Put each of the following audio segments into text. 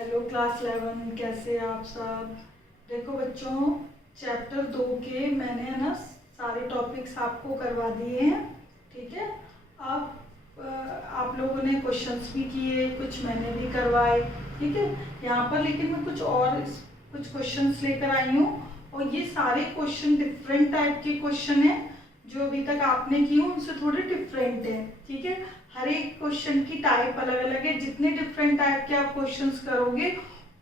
Hello class 11, कैसे आप सब। देखो बच्चों, चैप्टर 2 के मैंने ना सारे टॉपिक्स आपको करवा दिए हैं। ठीक है। अब आप लोगों ने क्वेश्चंस भी किए, कुछ मैंने भी करवाए। ठीक है। यहाँ पर लेकिन मैं कुछ क्वेश्चंस लेकर आई हूँ, और ये सारे क्वेश्चन डिफरेंट टाइप के क्वेश्चन हैं। जो अभी तक आपने किए उनसे थोड़े डिफरेंट है। ठीक है। हर एक क्वेश्चन की टाइप अलग अलग है। जितने डिफरेंट टाइप के आप क्वेश्चंस करोगे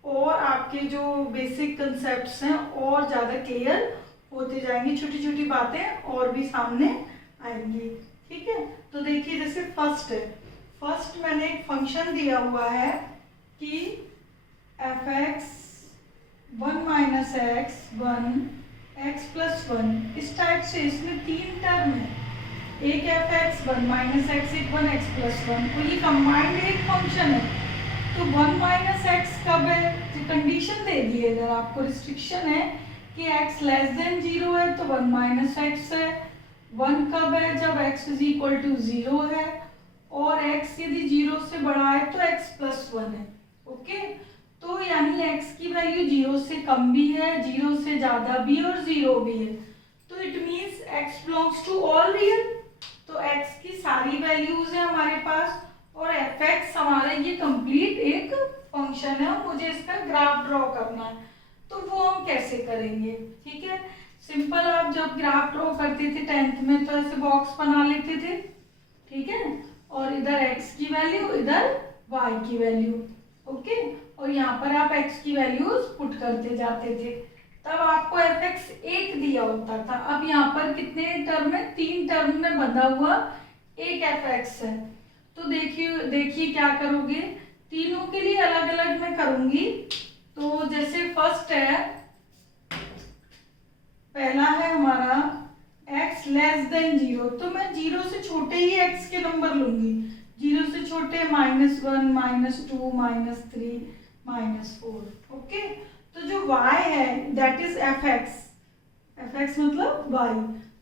और आपके जो बेसिक कंसेप्ट्स हैं और ज़्यादा क्लियर होते जाएंगे, छोटी छोटी बातें और भी सामने आएंगी। ठीक है। तो देखिए, जैसे फर्स्ट है, फर्स्ट मैंने एक फंक्शन दिया हुआ है कि F x 1 minus x 1 x plus 1, इस टाइप से इसमें 3 टर्म है। एक एफ एक्स 1 माइनस एक्स एक 1 एक्स प्लस 1, तो ये कंबाइंड एक फंक्शन है। तो 1 माइनस एक्स कब है, जो कंडीशन दे दी है, अगर आपको रिस्ट्रिक्शन है कि x लेस देन 0 है तो 1 माइनस एक्स है। 1 कब है, जब x इज इक्वल टू 0 है, और x यदि 0 से बड़ा है तो x प्लस 1 है। ओके। तो यानी x की वैल्यू 0 से कम भी है, 0 से ज्यादा भी और 0 भी है। तो it means x belongs to all real. तो x की सारी वैल्यूज है हमारे पास, और एफ एक्स हमारा ये कंप्लीट एक फंक्शन है, और मुझे इसका ग्राफ ड्रॉ करना है। तो वो हम कैसे करेंगे। ठीक है। सिंपल, आप जब ग्राफ ड्रॉ करते थे 10th में तो ऐसे बॉक्स बना लेते थे। ठीक है। और इधर x की वैल्यू, इधर y की वैल्यू। ओके। और यहाँ पर आप x की वैल्यूज पुट करते जाते थे, तब आपको एफ एक्स एक दिया होता था। अब यहाँ पर कितने टर्म है, 3 टर्म में बंधा हुआ एक एफ एक्स है। तो देखिए क्या करोगे, तीनों के लिए अलग अलग मैं करूंगी। तो जैसे फर्स्ट है, पहला है हमारा x लेस देन 0, तो मैं 0 से छोटे ही x के नंबर लूंगी। 0 से छोटे -1 -2 -3 -4। ओके। तो जो y है दैट इज एफ एक्स मतलब y,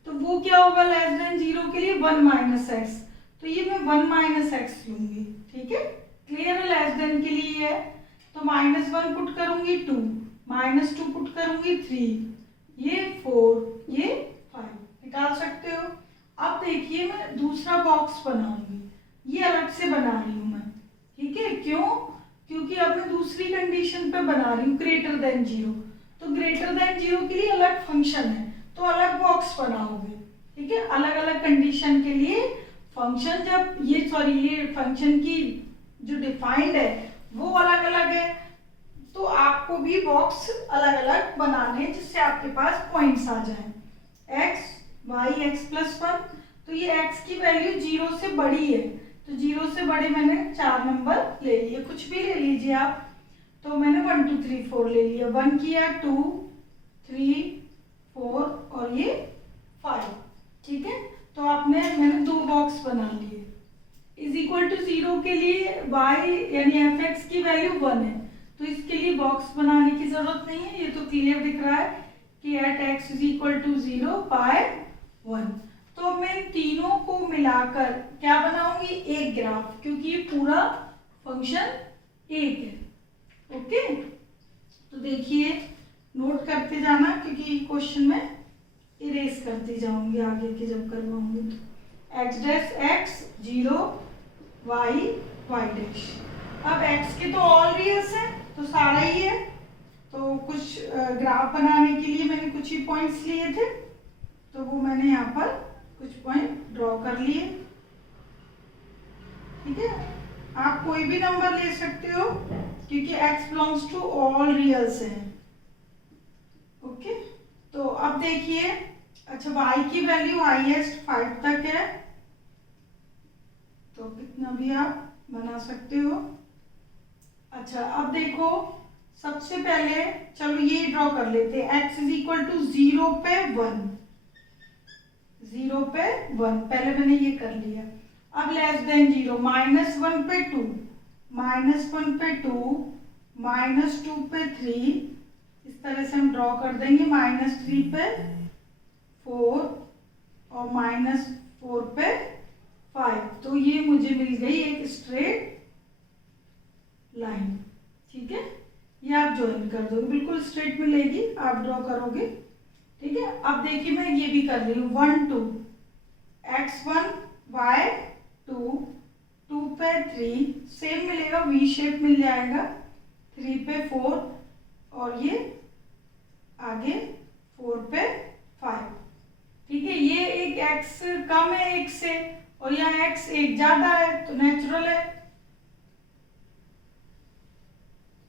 तो वो क्या होगा, लेस देन 0 के लिए 1 माइनस एक्स, तो ये मैं 1 माइनस एक्स लूंगी। ठीक है। क्लियर है, लेस देन के लिए है। तो -1 पुट करूंगी 2, -2 पुट करूंगी 3, ये 4, ये 5, निकाल सकते हो। अब देखिए, मैं दूसरा बॉक्स बनाऊंगी, ये अलग से बना रही हूं मैं। ठीक है। क्यों, क्योंकि अब मैं दूसरी कंडीशन पे बना रही हूँ, ग्रेटर देन 0। तो ग्रेटर देन 0 के लिए अलग फंक्शन है, तो अलग बॉक्स बनाओगे। ठीक है। अलग अलग कंडीशन के लिए फंक्शन, जब ये फंक्शन की जो डिफाइंड है वो अलग अलग है, तो आपको भी बॉक्स अलग अलग बनाने, जिससे आपके पास पॉइंट्स आ जाए। एक्स वाई एक्स प्लस 1, तो ये x की वैल्यू 0 से बड़ी है, तो 0 से बड़े मैंने 4 नंबर ले लिए, कुछ भी ले लीजिए आप। तो मैंने 1 2 3 4 ले लिया, 1 किया, 2 3 4 और ये 5। ठीक है। तो मैंने 2 बॉक्स बना लिए। इज इक्वल टू 0 के लिए y यानी एफ एक्स की वैल्यू 1 है, तो इसके लिए बॉक्स बनाने की जरूरत नहीं है, ये तो क्लियर दिख रहा है कि at x is equal to 0 by 1। तो मैं इन तीनों को मिलाकर क्या बनाऊंगी, एक ग्राफ, क्योंकि ये पूरा फंक्शन एक है। ओके। तो देखिए, नोट करते जाना, क्योंकि क्वेश्चन में इरेज करती जाऊंगी आगे के जब करवाऊंगी। तो x dash x 0 y y dash. अब x के तो ऑल रियल्स है, तो सारा ही है। तो कुछ ग्राफ बनाने के लिए मैंने कुछ ही पॉइंट्स लिए थे, तो वो मैंने यहाँ पर कुछ पॉइंट ड्रॉ कर लिए। ठीक है। आप कोई भी नंबर ले सकते हो, क्योंकि x बिलोंग्स टू ऑल रियल्स है। ओके। तो अब देखिए, अच्छा y की वैल्यू हाईएस्ट 5 तक है, तो कितना भी आप बना सकते हो। अच्छा, अब देखो, सबसे पहले चलो ये ड्रॉ कर लेते हैं, x इज इक्वल टू 0 पे 1, 0 पे 1, पहले मैंने ये कर लिया। अब लेस देन 0, -1 पे 2, -1 पे 2, -2 पे 3, इस तरह से हम ड्रॉ कर देंगे। -3 पे 4 और -4 पे 5, तो ये मुझे मिल गई एक स्ट्रेट लाइन। ठीक है। ज्वाइन कर दोगे, बिल्कुल स्ट्रेट मिलेगी, आप ड्रॉ करोगे। ठीक है, अब देखिए मैं ये भी कर रही हूँ 1 2, x1 y2, 2 पे 3, सेम मिलेगा, वी शेप मिल जाएगा, 3 पे 4 और ये आगे 4 पे 5। ठीक है, ये एक x कम है 1 से और यहाँ x 1 ज्यादा है तो नेचुरल है।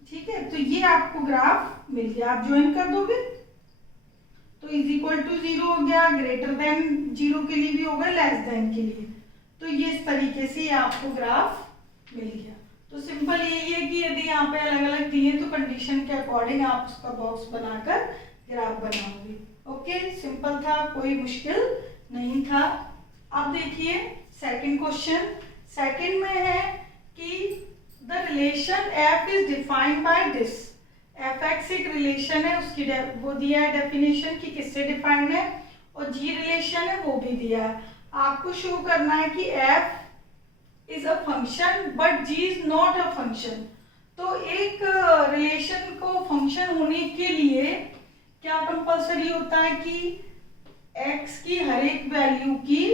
ठीक है, तो ये आपको ग्राफ मिल गया, आप ज्वाइन कर दोगे तो इज इक्वल टू 0 हो गया, ग्रेटर देन 0 के लिए भी होगा, लेस देन के लिए। तो ये इस तरीके से आपको ग्राफ मिल गया। तो सिंपल यही है कि यदि यहाँ पे अलग अलग दिए तो कंडीशन के अकॉर्डिंग आप उसका बॉक्स बनाकर ग्राफ बनाओगे। ओके, सिंपल था, कोई मुश्किल नहीं था। अब देखिए सेकंड क्वेश्चन। सेकंड में है कि the relation F is defined by this. F x एक रिलेशन है, उसकी वो दिया है डेफिनेशन कि किससे डिफाइंड है, और जी रिलेशन है वो भी दिया है। आपको शो करना है कि F is a function but G is not a function. तो एक रिलेशन को फंक्शन होने के लिए क्या कंपलसरी होता है कि एक्स की हर एक वैल्यू की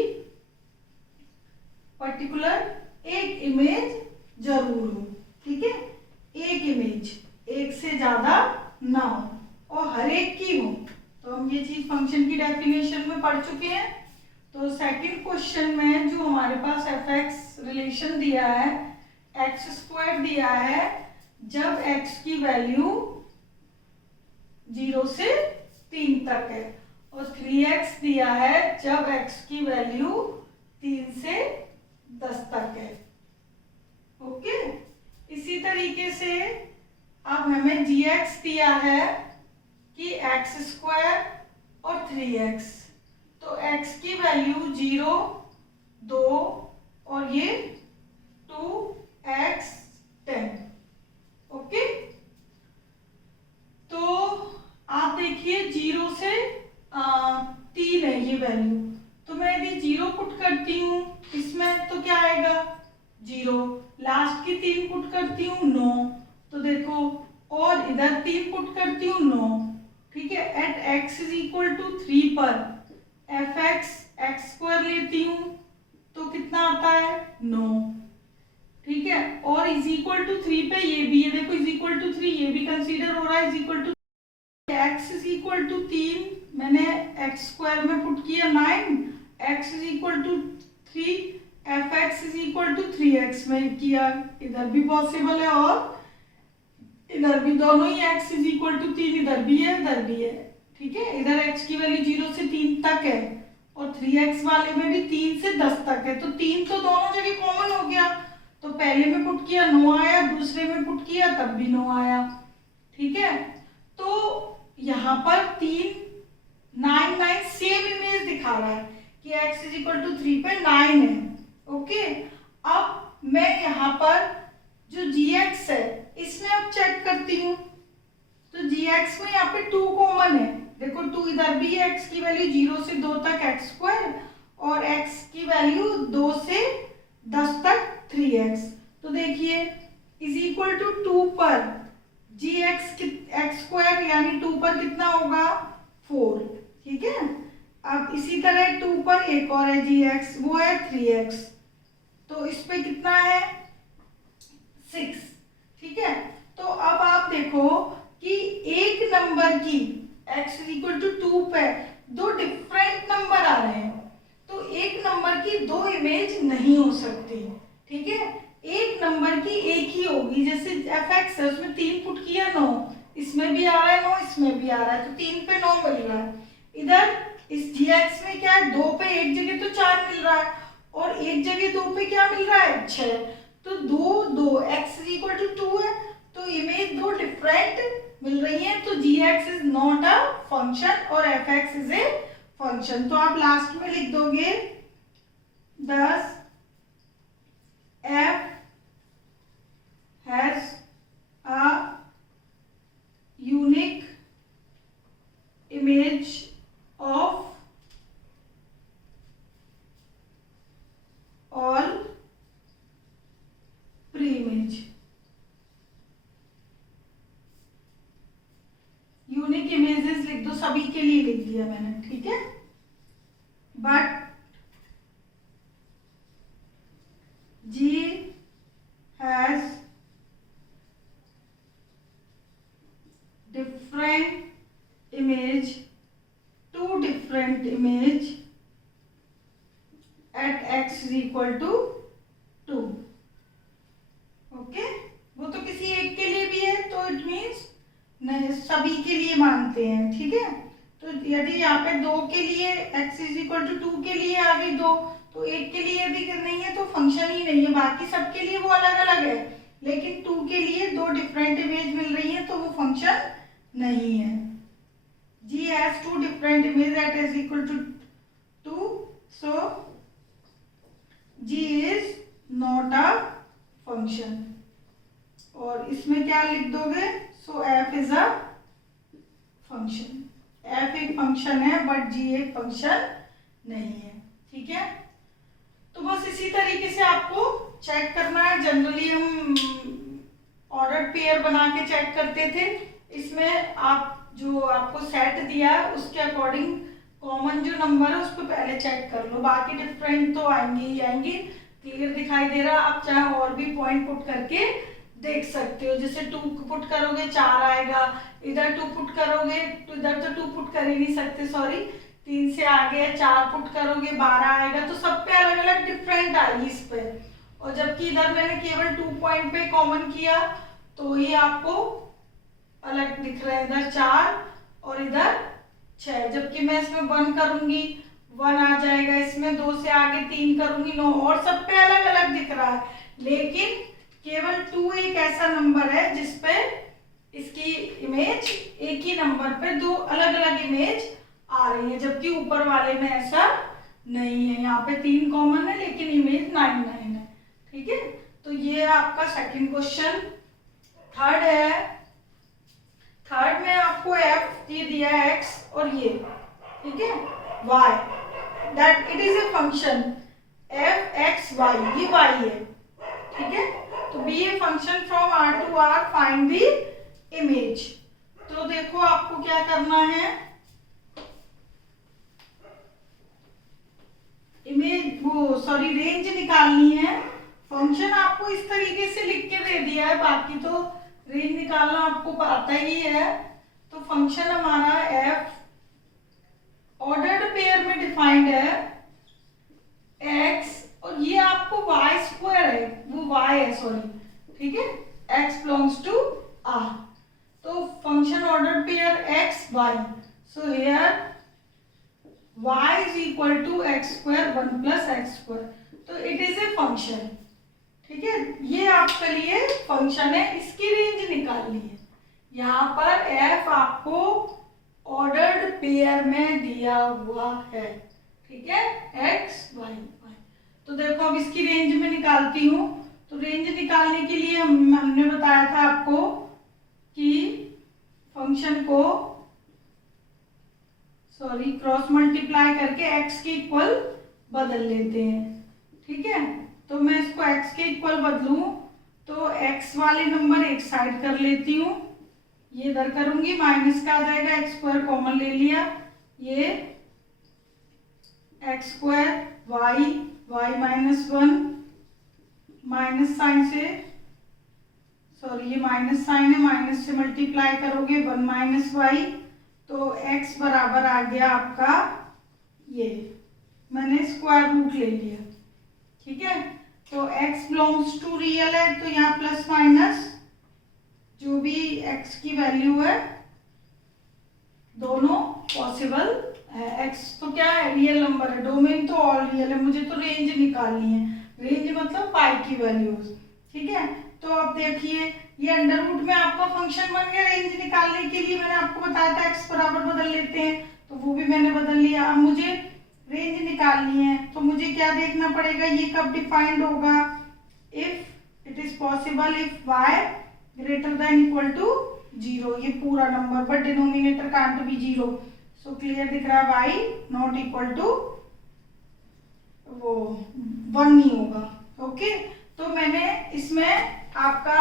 पर्टिकुलर एक इमेज जरूर हो। ठीक है, एक इमेज, एक से ज्यादा ना हो और हर एक की हो। तो हम ये चीज फंक्शन की डेफिनेशन में पढ़ चुके हैं। तो सेकंड क्वेश्चन में जो हमारे पास एफ एक्स रिलेशन दिया है, एक्स स्क्वायर दिया है जब एक्स की वैल्यू 0 से 3 तक है, और 3x दिया है जब x की वैल्यू 3 से 10 तक है। ओके, इसी तरीके से अब हमें gx दिया है कि x स्क्वायर और 3x, तो x की वैल्यू 0 2 और ये 2x 10। ओके, तो आप देखिए 0 से 3 है ये वैल्यू, तो मैं यदि 0 पुट करती हूँ इसमें तो क्या आएगा 0, लास्ट की 3 पुट करती हूँ 9, तो देखो, और इधर 3 पुट करती हूँ 9। ठीक है, at x is equal to 3 पर एफ एक्स स्क्वायर लेती हूँ तो कितना आता है 9। ठीक है, और इज इक्वल टू 3 पे ये भी है, देखो इज इक्वल टू 3 ये भी कंसीडर हो रहा है, is equal to x is equal to 3, मैंने x स्क्वायर में पुट किया 9, x is equal to 3, F X is equal to 3x में किया, इधर भी पॉसिबल है और इधर भी, दोनों ही x इज इक्वल टू 3 इधर भी है इधर भी है। ठीक है, इधर x की वैल्यू 0 से 3 तक है और 3x वाले में भी 3 से 10 तक है, तो 3 तो दोनों जगह कॉमन हो गया, तो पहले में पुट किया 9 आया, दूसरे में पुट किया तब भी 9 आया। ठीक है, तो यहाँ पर 3 9 9 सेम इमेज दिखा रहा है कि x इज इक्वल टू 3 पे 9 है। ओके, अब मैं यहाँ पर जो gx है इसमें अब चेक करती हूँ, तो gx में यहाँ पे 2 कॉमन है, देखो 2 इधर भी है, x की वैल्यू 0 से 2 तक x स्क्वायर और x की वैल्यू 2 से 10 तक 3x, तो देखिए इज इक्वल टू 2 पर gx x स्क्वायर यानी 2 पर कितना होगा 4। ठीक है, अब इसी तरह 2 पर एक और है gx, वो है 3x, तो इस पे कितना है 6। ठीक है, तो अब आप देखो कि एक नंबर की x इज इक्वल टू 2 पे दो डिफरेंट नंबर आ रहे हैं, तो एक नंबर की 2 इमेज नहीं हो सकती। ठीक है, एक नंबर की एक ही होगी, जैसे एफ एक्स है उसमें 3 पुट किया 9, इसमें भी आ रहा है 9 इसमें भी आ रहा है, तो 3 पे 9 मिल रहा है। इधर इस gx में क्या है 2 पे एक जगह तो 4 मिल रहा है और एक जगह 2 पे क्या मिल रहा है 6, तो 2 2 x इज इक्वल टू 2 है, तो इमेज 2 डिफरेंट मिल रही है, तो gx is not a function और fx इज ए फंक्शन। तो आप लास्ट में लिख दोगे 10 f has a unique image of all preimage। लिख दो, सभी के लिए लिख दिया मैंने, ठीक है। But G has different image, two different image at x is equal to 2. Okay, वो तो किसी एक के लिए भी है तो इट मीन्स नहीं, सभी के लिए मानते हैं, ठीक है। तो यदि यहाँ पे 2 के लिए x इज इक्वल टू 2 के लिए आ गई 2, तो एक के लिए यदि नहीं है तो फंक्शन ही नहीं है। बाकी सबके लिए वो अलग अलग है, लेकिन 2 के लिए 2 डिफरेंट इमेज मिल रही है तो वो फंक्शन नहीं है। G has 2 different image at s equal to 2, so G is not a function। और इसमें क्या लिख दोगे, सो f is a function। f एक फंक्शन है बट g एक फंक्शन नहीं है, ठीक है। तो बस इसी तरीके से आपको चेक करना है। जनरली हम ऑर्डर्ड पेयर बना के चेक करते थे। इसमें आप जो आपको सेट दिया है उसके अकॉर्डिंग कॉमन जो नंबर है उसको पहले चेक कर लो, बाकी डिफरेंट तो आएंगे ही आएंगे। क्लियर दिखाई दे रहा, आप चाहे और भी पॉइंट पुट करके देख सकते हो। जैसे 2 पुट करोगे 4 आएगा, इधर 2 पुट करोगे तो इधर तो 2 पुट कर ही नहीं सकते, सॉरी 3 से आगे 4 पुट करोगे 12 आएगा। तो सब पे अलग अलग डिफरेंट आएगी इस पे। और जबकि इधर मैंने केवल 2 पॉइंट पे कॉमन किया तो ये आपको अलग दिख रहा है, इधर 4 और इधर 6। जबकि मैं इसमें 1 करूंगी 1 आ जाएगा, इसमें 2 से आगे 3 करूंगी 9, और सब पे अलग अलग दिख रहा है। लेकिन केवल 2 एक ऐसा नंबर है जिसपे इसकी इमेज एक ही नंबर पे 2 अलग अलग इमेज आ रही है, जबकि ऊपर वाले में ऐसा नहीं है। यहाँ पे 3 कॉमन है लेकिन इमेज 9 9 है, ठीक है। तो ये आपका सेकंड क्वेश्चन। थर्ड है, थर्ड में आपको f ये दिया है x और ये, ठीक है, y, that it is a function f x y, ये y है, ठीक है। तो be a function from R to R, find the image. तो देखो आपको क्या करना है, इमेज वो सॉरी रेंज निकालनी है। फंक्शन आपको इस तरीके से लिख के दे दिया है, बाकी तो रेंज निकालना आपको आता ही है। तो फंक्शन हमारा f ऑर्डर्ड पेयर में डिफाइंड है x, और ये आपको y स्क्वायर है, वो y है सॉरी, ठीक है, x बिलोंग्स टू r। तो function ordered pair x y, so here y is equal to x square 1 plus x square. तो इट इज ए फंक्शन, ठीक है। ये आपके लिए फंक्शन है, इसकी रेंज निकालनी है। यहाँ पर f आपको ऑर्डर्ड पेयर में दिया हुआ है, ठीक है, x y y। तो देखो अब इसकी रेंज में निकालती हूँ। तो रेंज निकालने के लिए हमने बताया था आपको कि फंक्शन को सॉरी क्रॉस मल्टीप्लाई करके x के इक्वल बदल लेते हैं, ठीक है। तो मैं इसको x के इक्वल बदलूं तो x वाले नंबर एक साइड कर लेती हूँ, ये इधर करूंगी, माइनस का आ जाएगा, x स्क्वायर कॉमन ले लिया, ये x square y minus 1, minus sign से सॉरी ये माइनस साइन है, माइनस से मल्टीप्लाई करोगे 1 माइनस वाई, तो x बराबर आ गया आपका, ये मैंने स्क्वायर रूट ले लिया, ठीक है। तो x बिलोंग्स टू रियल है, तो यहाँ प्लस माइनस जो भी x की वैल्यू है दोनों पॉसिबल है। x तो क्या है, रियल नंबर है, डोमेन तो ऑल रियल है, मुझे तो रेंज निकालनी है, रेंज मतलब पाई की वैल्यूज, ठीक है। तो अब देखिए ये अंडर रूट में आपका फंक्शन बन गया। रेंज निकालने के लिए मैंने आपको बताया था x बराबर बदल लेते हैं, तो वो भी मैंने बदल लिया। अब मुझे रेंज निकालनी है, तो मुझे क्या देखना पड़ेगा, ये कब डिफाइंड होगा, if it is possible if y greater than equal to 0, ये पूरा number but denominator can't be 0। So clear दिख रहा है, y नॉट इक्वल टू वो 1 नहीं होगा, ओके। तो मैंने इसमें आपका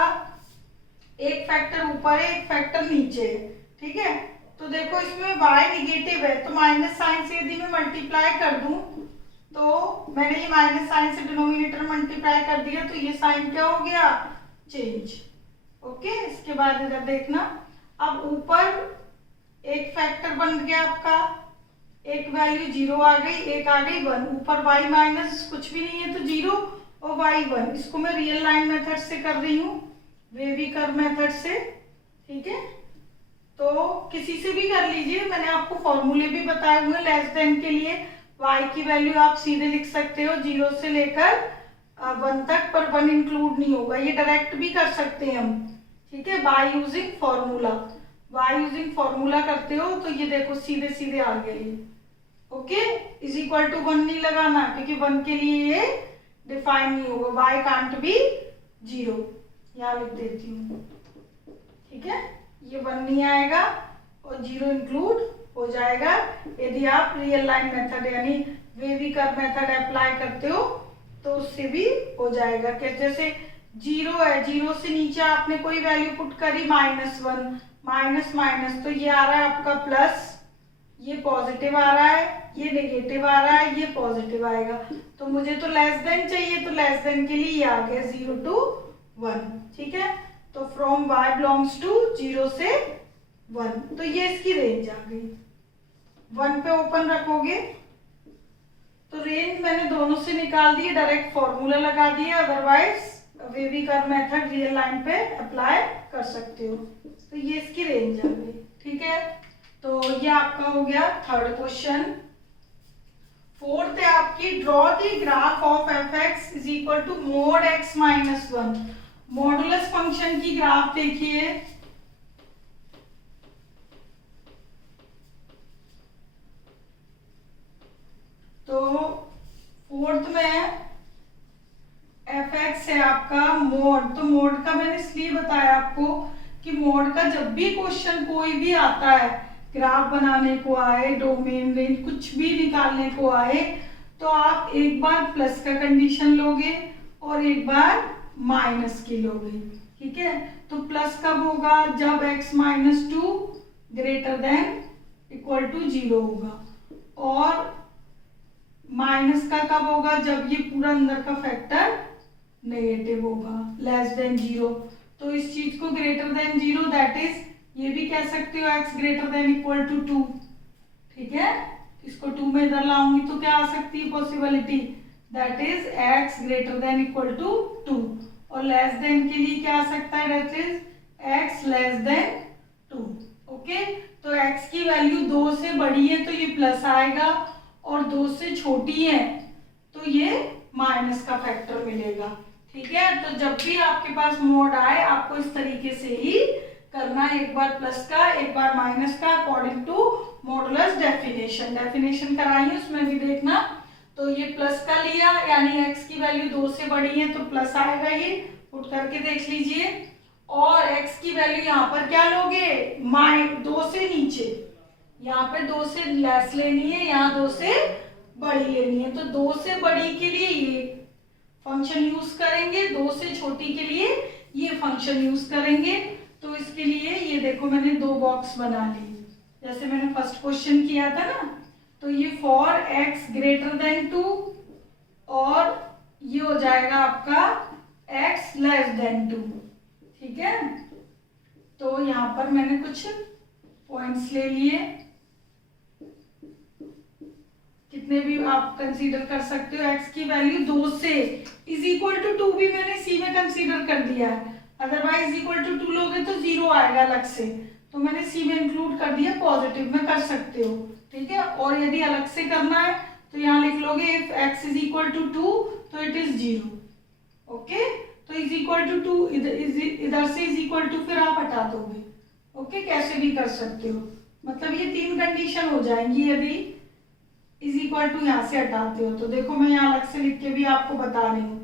एक फैक्टर ऊपर है एक फैक्टर नीचे है, ठीक है। तो देखो इसमें y निगेटिव है, तो माइनस साइन से यदि मैं मल्टीप्लाई कर दूं, तो मैंने ये माइनस साइन से डिनोमिनेटर मल्टीप्लाई कर दिया, तो ये साइन क्या हो गया, चेंज। ओके, इसके बाद इधर देखना, अब ऊपर एक फैक्टर बन गया आपका, एक वैल्यू 0 आ गई, एक आ गई 1, ऊपर y माइनस कुछ भी नहीं है तो 0 और y 1। इसको मैं रियल लाइन मेथड से कर रही हूँ, वेवी कर्व मेथड से, ठीक है। तो किसी से भी कर लीजिए, मैंने आपको फॉर्मूले भी बताए हुए, लेस देन के लिए y की वैल्यू आप सीधे लिख सकते हो 0 से लेकर 1 तक, पर 1 इंक्लूड नहीं होगा, ये डायरेक्ट भी कर सकते हैं हम, ठीक है, by using formula. By using formula करते हो तो ये देखो सीधे सीधे आ गया ये। ओके, इज इक्वल टू 1 नहीं लगाना, क्योंकि 1 के लिए ये डिफाइन नहीं होगा, y कांट बी 0, यहाँ लिख देती हूँ, ठीक है, ये 1 नहीं आएगा और 0 इंक्लूड हो जाएगा यदि आप रियल लाइन मेथड यानी वेवी कर्व मेथड अप्लाई करते हो, तो उससे भी हो जाएगा। कि जैसे 0 है, 0 से नीचे आपने कोई वैल्यू पुट करी -1, माइनस माइनस, तो ये आ रहा है आपका प्लस, ये पॉजिटिव आ रहा है, ये नेगेटिव आ रहा है, ये पॉजिटिव आएगा, तो मुझे तो लेस देन चाहिए, तो लेस देन के लिए ये आ गया 0 to 1, ठीक है। तो फ्रॉम y बिलोंग्स टू 0 से 1, तो ये इसकी रेंज आ गई। 1 पे ओपन रखोगे तो रेंज मैंने दोनों से निकाल दी, डायरेक्ट फॉर्मूला लगा दिया, otherwise wavy curve method real line पे अप्लाई कर सकते हो। तो ये इसकी रेंज आ गई, ठीक है। तो ये आपका हो गया थर्ड क्वेश्चन। फोर्थ है आपकी, draw the graph of f(x) is equal to mod x minus 1। Modulus function की ग्राफ देखिए, तो फोर्थ में f(x) है आपका मोड। तो मोड का मैंने इसलिए बताया आपको कि मोड का जब भी क्वेश्चन कोई भी आता है, ग्राफ बनाने को आए, डोमेन रेंज कुछ भी निकालने को आए, तो आप एक बार प्लस का कंडीशन लोगे और एक बार माइनस की लोगे, ठीक है। तो प्लस कब होगा, जब x minus 2 greater than equal to 0 होगा, और माइनस का कब होगा, जब ये पूरा अंदर का फैक्टर नेगेटिव होगा, लेस देन 0। तो इस चीज को ग्रेटर देन 0, दैट इज ये भी कह सकते हो x greater than equal to 2, ठीक है। इसको 2 में इधर लाऊंगी तो क्या आ सकती है possibility, that is x greater than equal to 2, और लेस देन के लिए क्या आ सकता है, that is x less than 2। Okay, तो x की वैल्यू 2 से बड़ी है तो ये प्लस आएगा, और 2 से छोटी है तो ये माइनस का फैक्टर मिलेगा, ठीक है। तो जब भी आपके पास मोड आए आपको इस तरीके से ही करना, एक बार प्लस का एक बार माइनस का, according to modulus definition. Definition कराई है उसमें भी देखना। तो ये प्लस का लिया, यानी x की वैल्यू 2 से बड़ी है तो प्लस आएगा, ये पुट करके देख लीजिए। और x की वैल्यू यहाँ पर क्या लोगे, 2 से नीचे, यहाँ पे 2 से लेस लेनी है, यहाँ 2 से बड़ी लेनी है। तो 2 से बड़ी के लिए ये फंक्शन यूज करेंगे, 2 से छोटी के लिए ये फंक्शन यूज करेंगे। तो इसके लिए ये देखो मैंने 2 बॉक्स बना ली, जैसे मैंने फर्स्ट क्वेश्चन किया था ना। तो ये फॉर x ग्रेटर देन 2, और ये हो जाएगा आपका x लेस देन 2, ठीक है। तो यहाँ पर मैंने कुछ पॉइंट्स ले लिए, कितने भी आप कंसीडर कर सकते हो। x की वैल्यू 2 से इज इक्वल टू 2 भी मैंने c में कंसीडर कर दिया है, अदरवाइज इक्वल टू 2 लोगे तो 0 आएगा अलग से, तो मैंने c में इंक्लूड कर दिया, पॉजिटिव में कर सकते हो, ठीक है। और यदि अलग से करना है तो यहाँ लिख लोगे if x is equal to 2 तो इट इज 0, ओके। तो इज इक्वल टू 2 इधर से इज इक्वल टू फिर आप हटा दोगे, ओके, कैसे भी कर सकते हो। मतलब ये 3 कंडीशन हो जाएंगी यदि इज इक्वल टू यहाँ से हटाते हो। तो देखो मैं यहाँ अलग से लिख के भी आपको बता रही हूँ,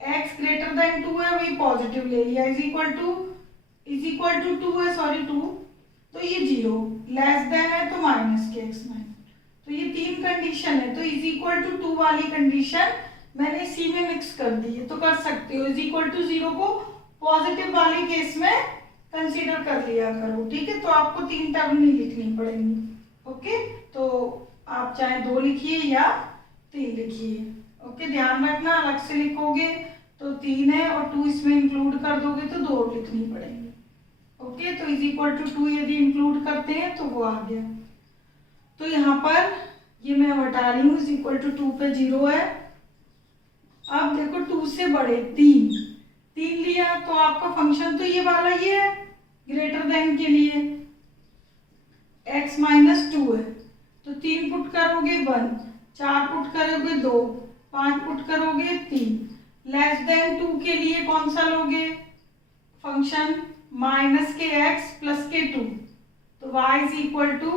x ग्रेटर देन 2 है, वही पॉजिटिव ले लिया, इज इक्वल टू 2 है, सॉरी 2, तो ये 0, लेस देन है तो माइनस के x माइनस, तो ये 3 कंडीशन है। तो इज इक्वल टू 2 वाली कंडीशन मैंने c में मिक्स कर दी है, तो कर सकते हो। इज इक्वल टू 0 को पॉजिटिव वाले केस में कंसीडर कर लिया करो, ठीक है। तो आपको 3 टर्म नहीं लिखनी पड़ेंगी, ओके। तो आप चाहे 2 लिखिए या 3 लिखिए, ओके। ध्यान रखना अलग से लिखोगे तो 3 है और 2 इसमें इंक्लूड कर दोगे तो 2 लिखनी पड़ेगी, ओके। तो इज इक्वल टू 2 यदि इंक्लूड करते हैं तो वो आ गया। तो यहाँ पर ये मैं हटा रही हूँ, इज इक्वल टू 2 पे 0 है। अब देखो 2 से बड़े 3 लिया तो आपका फंक्शन तो ये वाला ही है, ग्रेटर देन के लिए x माइनस 2 है तो 3 पुट करोगे 1, 4 पुट करोगे 2, 5 पुट करोगे 3। लेस देन 2 के लिए कौन सा लोगे फंक्शन, माइनस के x प्लस के 2, तो y is equal to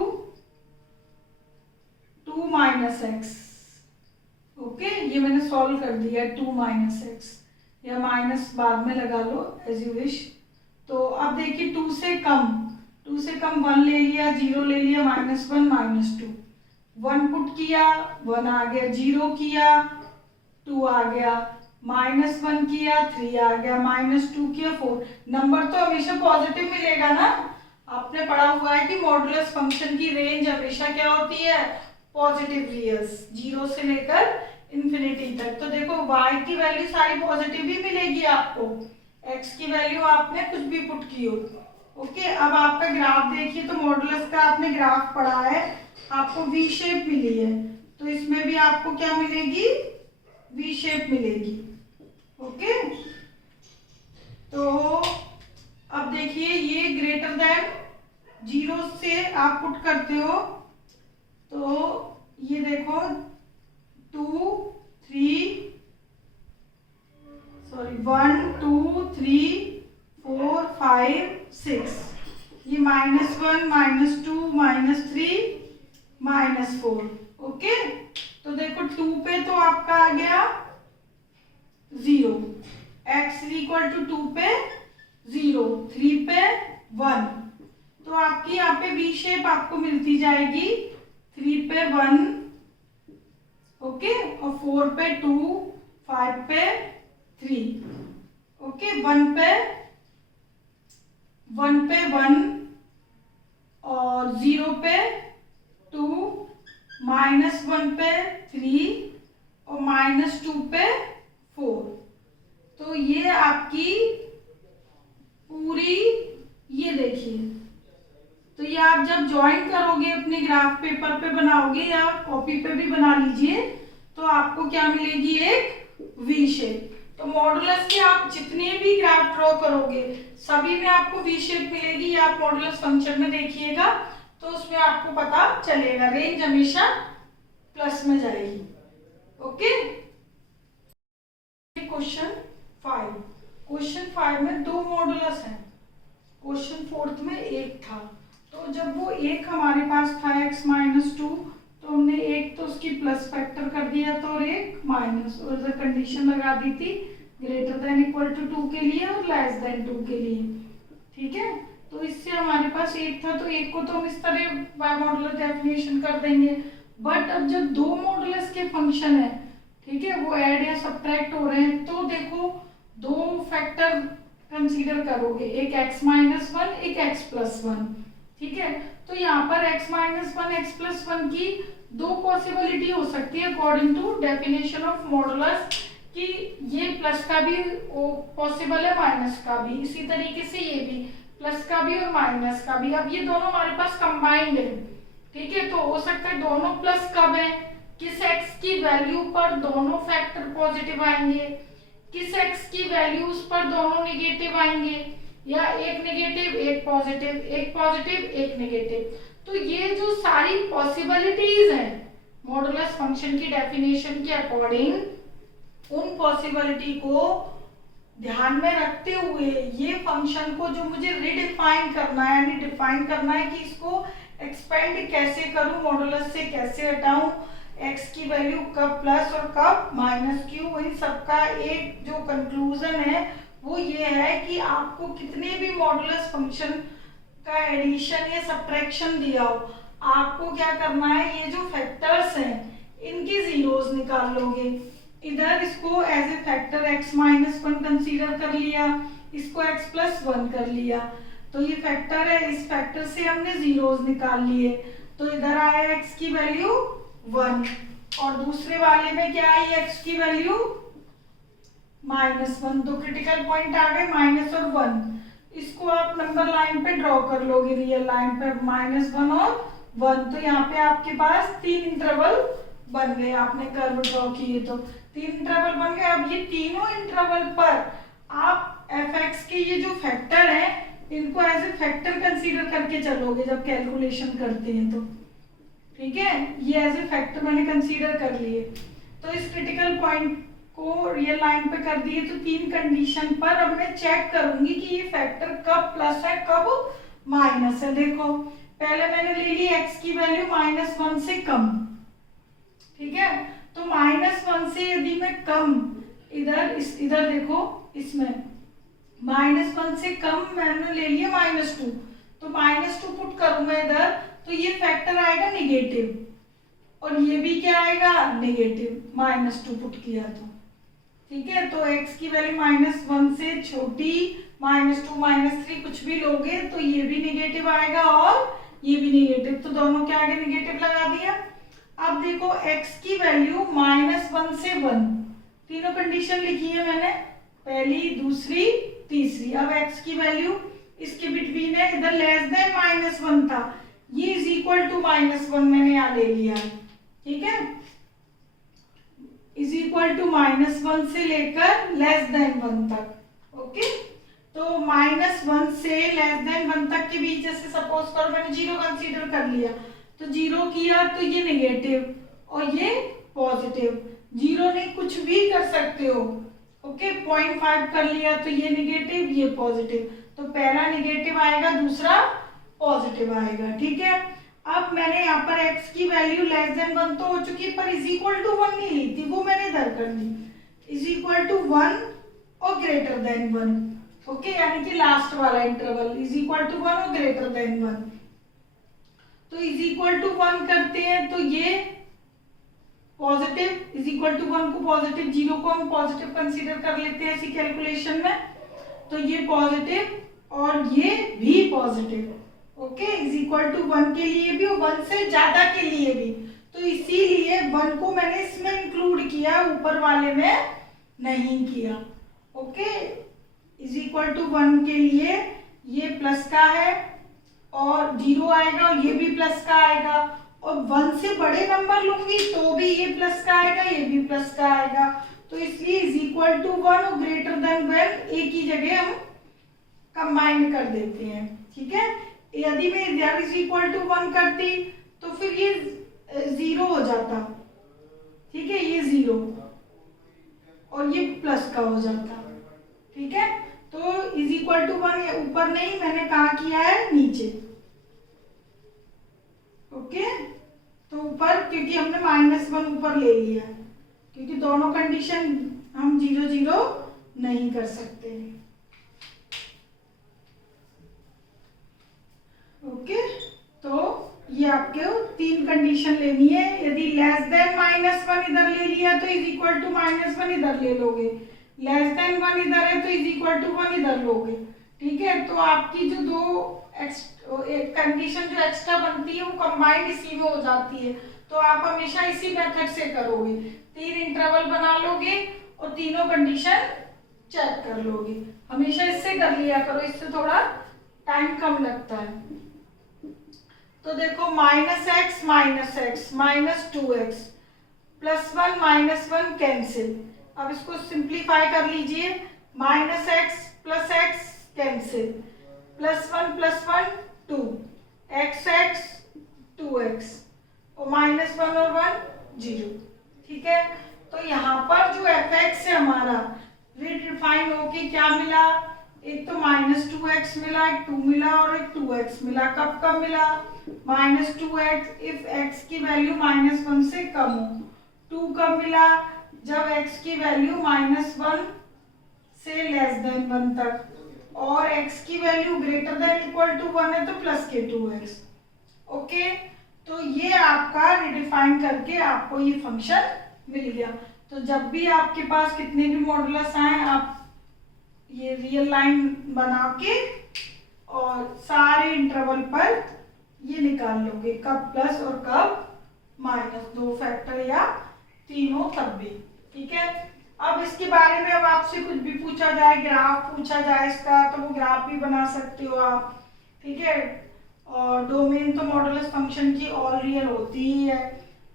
2 minus x, okay. ये मैंने सॉल्व कर दिया 2 माइनस एक्स, या माइनस बाद में लगा लो एज यू विश। तो अब देखिए 2 से कम 1 ले लिया, 0 ले लिया, -1 -2, 1 पुट किया 1 आ गया, 0 किया 2 आ गया, -1 किया 3 आ गया, -2 किया 4। नंबर तो हमेशा पॉजिटिव मिलेगा ना, आपने पढ़ा हुआ है कि मॉडुलस फंक्शन की रेंज हमेशा क्या होती है, पॉजिटिव रियल्स, 0 से लेकर इन्फिनिटी तक। तो देखो y की वैल्यू सारी पॉजिटिव ही मिलेगी आपको, x की वैल्यू आपने कुछ भी पुट की हो, ओके। अब आपका ग्राफ देखिए, तो मॉडुलस का आपने ग्राफ पढ़ा है, आपको वी शेप मिली है, तो इसमें भी आपको क्या मिलेगी, वी शेप मिलेगी, ओके। तो अब देखिए ये ग्रेटर देन 0 से आप पुट करते हो तो ये देखो 1 2 3 4 5 6, ये -1 -2 -3 -4, ओके। तो देखो 2 पे तो आपका आ गया 0, x इक्वल टू 2 पे 0, 3 पे 1, तो आपकी यहाँ पे वी शेप आपको मिलती जाएगी, 3 पे 1, ओके, और 4 पे 2, 5 पे 3, ओके, 1 पे 1 और 0 पे 2, -1 पे 3 और -2 पे 4। तो ये आपकी पूरी, ये देखिए, तो ये आप जब ज्वाइन करोगे अपने ग्राफ पेपर पे बनाओगे या कॉपी पे भी बना लीजिए, तो आपको क्या मिलेगी, एक वी शेप। तो मॉडुलस के आप जितने भी ग्राफ ड्रॉ करोगे सभी में आपको वी शेप मिलेगी, या आप मॉडुलस फंक्शन में देखिएगा तो उसमें आपको पता चलेगा, रेंज हमेशा प्लस में जाएगी, ओके। क्वेश्चन 5 में 2 मॉडुलस है, क्वेश्चन 4 में 1 था। तो जब वो 1 हमारे पास था x -2, तो हमने एक तो उसकी प्लस फैक्टर कर दिया था और एक माइनस, और कंडीशन लगा दी थी ग्रेटर देन इक्वल टू 2 के लिए और लेस देन 2 के लिए, ठीक है। तो इससे हमारे पास 1 था, तो 1 को तो हम इस तरह बाय मॉडुलस डेफिनेशन कर देंगे। बट अब जब 2 मॉडुलस के फंक्शन है, ठीक है, वो ऐड या सब्ट्रैक्ट हो रहे हैं, तो देखो 2 फैक्टर कंसीडर करोगे, एक x -1 एक x +1, ठीक है। तो यहाँ पर x -1 x +1 की 2 पॉसिबिलिटी हो सकती है according to definition of modulus, कि ये प्लस का भी पॉसिबल है, माइनस का भी, इसी तरीके से ये भी प्लस का भी और माइनस का भी। अब ये दोनों हमारे पास कंबाइंड है, ठीक है, तो हो सकता है दोनों प्लस कब है, किस x की वैल्यू पर दोनों फैक्टर पॉजिटिव आएंगे, किस x की वैल्यूज पर दोनों निगेटिव आएंगे, या एक नेगेटिव एक पॉजिटिव, एक पॉजिटिव एक नेगेटिव। तो ये जो सारी पॉसिबिलिटीज हैं मॉडुलस फंक्शन की डेफिनेशन के अकॉर्डिंग, उन पॉसिबिलिटी को ध्यान में रखते हुए ये फंक्शन को जो मुझे रिडिफाइन करना है, यानी डिफाइन करना है कि इसको एक्सपेंड कैसे करूं, मॉडुलस से कैसे हटाऊं, x की वैल्यू कब प्लस और कब माइनस क्यों, इन सबका एक जो कंक्लूजन है वो ये है कि आपको कितने भी मॉडुलस फंक्शन का एडिशन या सब्ट्रैक्शन दिया हो, आपको क्या करना है, ये जो फैक्टर्स हैं इनकी जीरोस निकाल लोगे। इधर इसको as a factor x -1 consider कर लिया, इसको x +1 कर लिया, तो ये फैक्टर है, इस फैक्टर से हमने जीरोस निकाल लिए, तो इधर आया x की वैल्यू 1 और दूसरे वाले में क्या आई x की वैल्यू -1। तो क्रिटिकल पॉइंट आ गए माइनस और 1। इसको आप नंबर लाइन पे ड्रॉ कर लोगे, रियल लाइन पे -1 और 1। तो यहाँ पे आपके पास 3 इंटरवल बन गए, आपने कर्व ड्रॉ किए तो 3 इंटरवल बन गए। अब ये तीनों इंटरवल पर आप fx के ये जो फैक्टर है इनको एज ए फैक्टर कंसीडर करके चलोगे जब कैलकुलेशन करते हैं तो, ठीक है। ये एज ए फैक्टर मैंने कंसीडर कर लिए। तो इस क्रिटिकल पॉइंट को रियल लाइन पे कर दिए, तो 3 कंडीशन पर अब मैं चेक करूंगी कि ये फैक्टर कब प्लस है कब माइनस है। देखो पहले मैंने ले ली x की वैल्यू -1 से कम, ठीक है। तो -1 से यदि मैं कम इधर देखो इसमें -1 से कम मैंने ले लिया -2, तो -2 पुट करूं मैं इधर तो ये फैक्टर आएगा निगेटिव और ये भी क्या आएगा निगेटिव, -2 पुट किया तो, ठीक है। तो x की वैल्यू -1 से छोटी, -2 -3 कुछ भी लोगे तो ये भी निगेटिव आएगा और ये भी निगेटिव, तो दोनों के आगे निगेटिव लगा दिया। अब देखो x की वैल्यू -1 से 1, तीनों कंडीशन लिखी है मैंने, पहली दूसरी तीसरी। अब x की वैल्यू इसके बिटवीन है, इधर लेस देन -1 था, ये इज इक्वल टू -1 मैंने यहाँ ले लिया, ठीक है। इज इक्वल टू -1 से लेकर लेस देन 1 तक, ओके। तो -1 से लेस देन 1 तक के बीच जैसे सपोज करो मैंने 0 कंसीडर कर लिया, तो 0 किया तो ये नेगेटिव और ये पॉजिटिव, 0 नहीं कुछ भी कर सकते हो, ओके। 0.5 कर लिया तो ये नेगेटिव ये पॉजिटिव, तो पहला नेगेटिव आएगा दूसरा पॉजिटिव आएगा, ठीक है। अब मैंने यहाँ पर x की वैल्यू लेस देन 1 तो हो चुकी है, पर इज इक्वल टू 1 नहीं ली थी, वो मैंने इधर कर दी, इज इक्वल टू 1 और ग्रेटर देन 1, ओके। यानी कि लास्ट वाला इंटरवल इज इक्वल टू 1 और ग्रेटर देन 1। तो इज इक्वल टू 1 करते हैं तो ये पॉजिटिव, इज इक्वल टू 1 को पॉजिटिव, 0 को हम पॉजिटिव कंसीडर कर लेते हैं इसी कैलकुलेशन में, तो ये पॉजिटिव और ये भी positive, okay. Is equal to 1 के लिए भी और 1 से ज्यादा के लिए भी, तो इसीलिए 1 को मैंने इसमें इंक्लूड किया, ऊपर वाले में नहीं किया, ओके। इज इक्वल टू 1 के लिए ये प्लस का है और 0 आएगा और ये भी प्लस का आएगा, और 1 से बड़े नंबर लूंगी तो भी ये प्लस का आएगा ये भी प्लस का आएगा, तो इसलिए इज इक्वल टू 1 और ग्रेटर देन 1 एक ही जगह हम कंबाइन कर देते हैं, ठीक है। यदि मैं इधर इज इक्वल टू 1 करती तो फिर ये 0 हो जाता, ठीक है, ये 0 और ये प्लस का हो जाता, ठीक है। तो इज इक्वल टू 1 ऊपर नहीं, मैंने कहा किया है नीचे, ओके। तो ऊपर क्योंकि हमने -1 ऊपर ले लिया है, क्योंकि दोनों कंडीशन हम 0 0 नहीं कर सकते, ओके। तो ये आपके 3 कंडीशन लेनी है। यदि लेस देन -1 इधर ले लिया तो इज इक्वल टू -1 इधर ले लोगे, लेस देन 1 इधर है तो इज इक्वल टू 1 इधर लोगे, ठीक है। तो आपकी जो एक कंडीशन जो एक्स्ट्रा बनती है वो कंबाइंड इसी में हो जाती है, तो आप हमेशा इसी मेथड से करोगे, 3 इंटरवल बना लोगे और तीनों कंडीशन चेक कर लोगे, हमेशा इससे कर लिया करो, इससे थोड़ा टाइम कम लगता है। तो देखो -x -2x +1 -1 कैंसिल, अब इसको सिंप्लीफाई कर लीजिए, -x + x cancel, +1 + 1 2, x 2x और -1 और 1 0, ठीक है। तो यहाँ पर जो fx है हमारा रिडिफाइन होके क्या मिला, एक तो -2x मिला, एक 2 मिला और एक 2x मिला। कब कब मिला, -2x इफ x की वैल्यू -1 से कम हो। 2 कब मिला, जब x की वैल्यू -1 से लेस देन 1 तक, और x की value greater than equal to 1 है तो प्लस के 2x, ओके। तो ये आपका रिडिफाइन करके आपको ये फंक्शन मिल गया। तो जब भी आपके पास कितने भी मॉडुलस आए, आप ये रियल लाइन बना के और सारे इंटरवल पर ये निकाल लोगे, कब प्लस और कब माइनस, दो फैक्टर या तीनों तब भी। ठीक है, अब इसके बारे में अब आपसे कुछ भी पूछा जाए, ग्राफ पूछा जाए इसका, तो वो ग्राफ भी बना सकते हो आप। ठीक है, और डोमेन तो मॉडुलस फंक्शन की ऑल रियल होती ही है,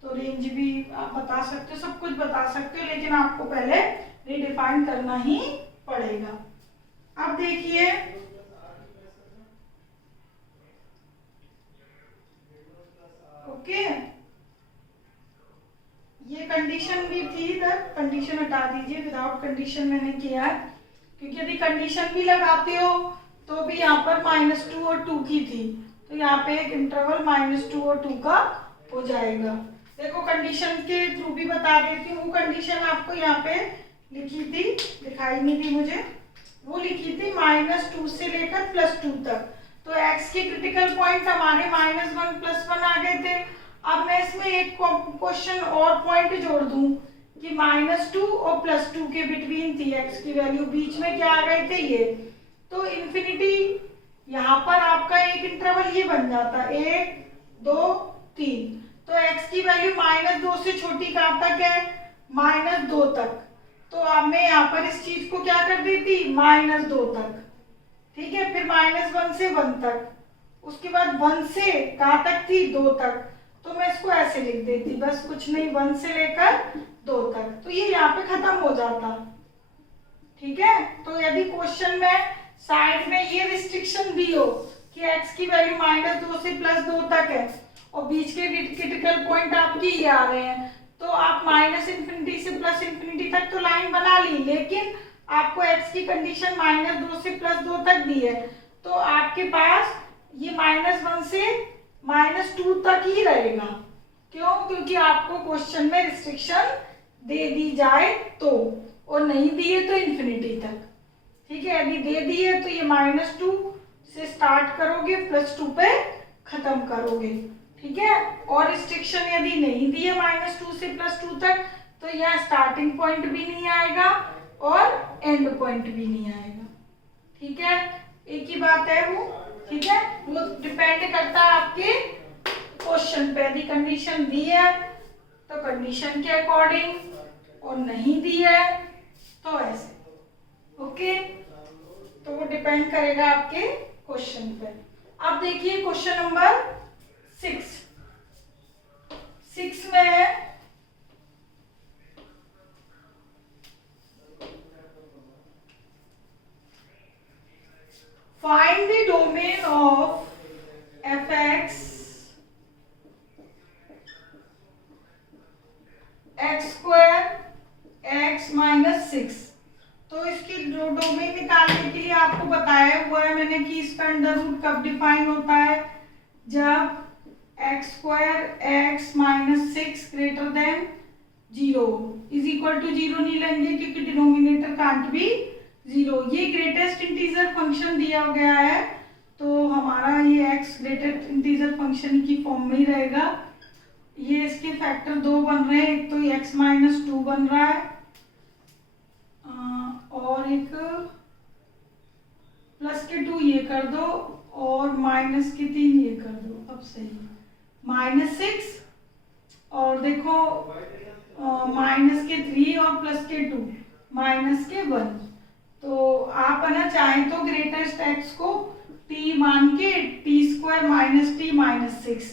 तो रेंज भी आप बता सकते हो, सब कुछ बता सकते हो, लेकिन आपको पहले रिडिफाइन करना ही पड़ेगा। अब देखिए ओके, ये कंडीशन भी थी इधर, कंडीशन हटा दीजिए, विदाउट कंडीशन मैंने किया है, क्योंकि यदि कंडीशन भी लगाते हो तो भी यहाँ पर -2 और 2 की थी, तो यहाँ पे एक इंटरवल -2 और 2 का हो जाएगा। देखो कंडीशन के थ्रू भी बता देती हूँ, वो कंडीशन आपको यहाँ पे लिखी थी, दिखाई नहीं थी मुझे, वो लिखी थी -2 से लेकर +2 तक। तो x के क्रिटिकल पॉइंट हमारे -1 +1 आ गए थे। अब मैं इसमें एक क्वेश्चन और पॉइंट जोड़ दूं कि -2 और +2 के बिटवीन थी x की वैल्यू, बीच में क्या आ गए थे ये, तो इन्फिनिटी यहाँ पर आपका एक इंटरवल ये बन जाता 1 2 3, तो x की वैल्यू -2 से छोटी कहाँ तक है, -2 तक, तो अब मैं यहाँ पर इस चीज को क्या कर देती, -2 तक। ठीक है, फिर -1 से 1 तक, उसके बाद 1 से कहाँ तक थी, 2 तक, तो मैं इसको ऐसे लिख देती, बस कुछ नहीं, 1 से लेकर 2 तक, तो ये यहाँ पे खत्म हो जाता। ठीक है, तो यदि क्वेश्चन में साइड में ये रिस्ट्रिक्शन दी हो कि x की वैल्यू -2 से +2 तक है और बीच के क्रिटिकल पॉइंट आपकी ये आ रहे हैं, तो आप -∞ से +∞ तक तो लाइन बना ली, लेकिन आपको x की कंडीशन -2 से +2 तक दी है, तो आपके पास ये -1 से -2 तक ही रहेगा। क्यों? क्योंकि आपको क्वेश्चन में रिस्ट्रिक्शन दे दी जाए तो, और नहीं दिए तो इन्फिनिटी तक। ठीक है, यदि दे दी है तो ये -2 से स्टार्ट करोगे, +2 पे खत्म करोगे। ठीक है, और रिस्ट्रिक्शन यदि नहीं दी है -2 से +2 तक, तो यहाँ स्टार्टिंग पॉइंट भी नहीं आएगा और एंड पॉइंट भी नहीं आएगा। ठीक है, एक ही बात है वो। ठीक है, वो डिपेंड करता है आपके क्वेश्चन पे, यदि कंडीशन दी है तो कंडीशन के अकॉर्डिंग, और नहीं दी है तो ऐसे। ओके, तो वो डिपेंड करेगा आपके क्वेश्चन पे। अब देखिए क्वेश्चन नंबर 6 में है find the domain of fx x² x -6। तो इसकी डोमेन निकालने के लिए आपको बताया हुआ है मैंने कि इसका अंडर रूट कब डिफाइन होता है, जब x² x -6 greater than 0 is equal to 0 नहीं लेंगे, क्योंकि डिनोमिनेटर कांट बी 0। ये ग्रेटेस्ट इंटीजर फंक्शन दिया गया है, तो हमारा ये x ग्रेटेस्ट इंटीजर फंक्शन की फॉर्म में ही रहेगा। ये इसके फैक्टर 2 बन रहे हैं, एक तो x -2 बन रहा है और एक +2 ये कर दो और -3 ये कर दो। अब सही, -6 और देखो -3 और +2 -1। तो आप है ना चाहें तो ग्रेटेस्ट x को t मान के t² -t -6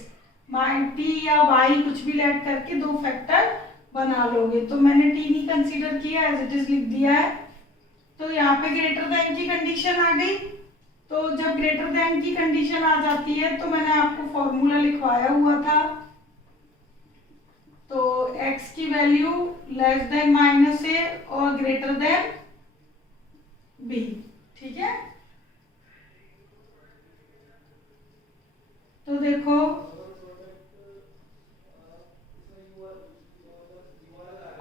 t या y कुछ भी लेट करके दो फैक्टर बना लोगे। तो मैंने t नहीं कंसीडर किया, एज इट इज लिख दिया है। तो यहाँ पे ग्रेटर देन की कंडीशन आ गई, तो जब ग्रेटर देन की कंडीशन आ जाती है तो मैंने आपको फॉर्मूला लिखवाया हुआ था, तो x की वैल्यू a और ग्रेटर देन b। ठीक है, तो देखो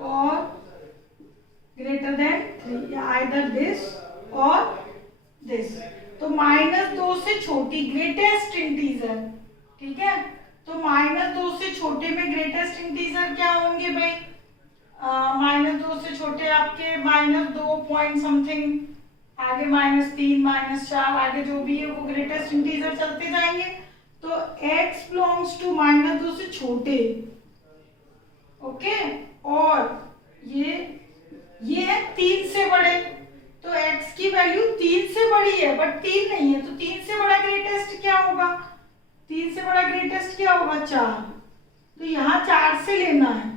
और ग्रेटर देन 3, या आइदर दिस और दिस। तो -2 से छोटी ग्रेटेस्ट इंटीजर। ठीक है, तो -2 से छोटे में ग्रेटेस्ट इंटीजर क्या होंगे भाई, -2 से छोटे आपके -2 पॉइंट समथिंग आगे -3 -4 आगे जो भी है वो ग्रेटेस्ट इंटीजर चलते जाएंगे। तो x बिलोंग्स टू -2 से छोटे, ओके, और ये है 3 से बड़े। तो x की वैल्यू 3 से बड़ी है बट 3 नहीं है, तो 3 से बड़ा ग्रेटेस्ट क्या होगा? 3 से बड़ा ग्रेटेस्ट क्या होगा? 4। तो यहाँ 4 से लेना है,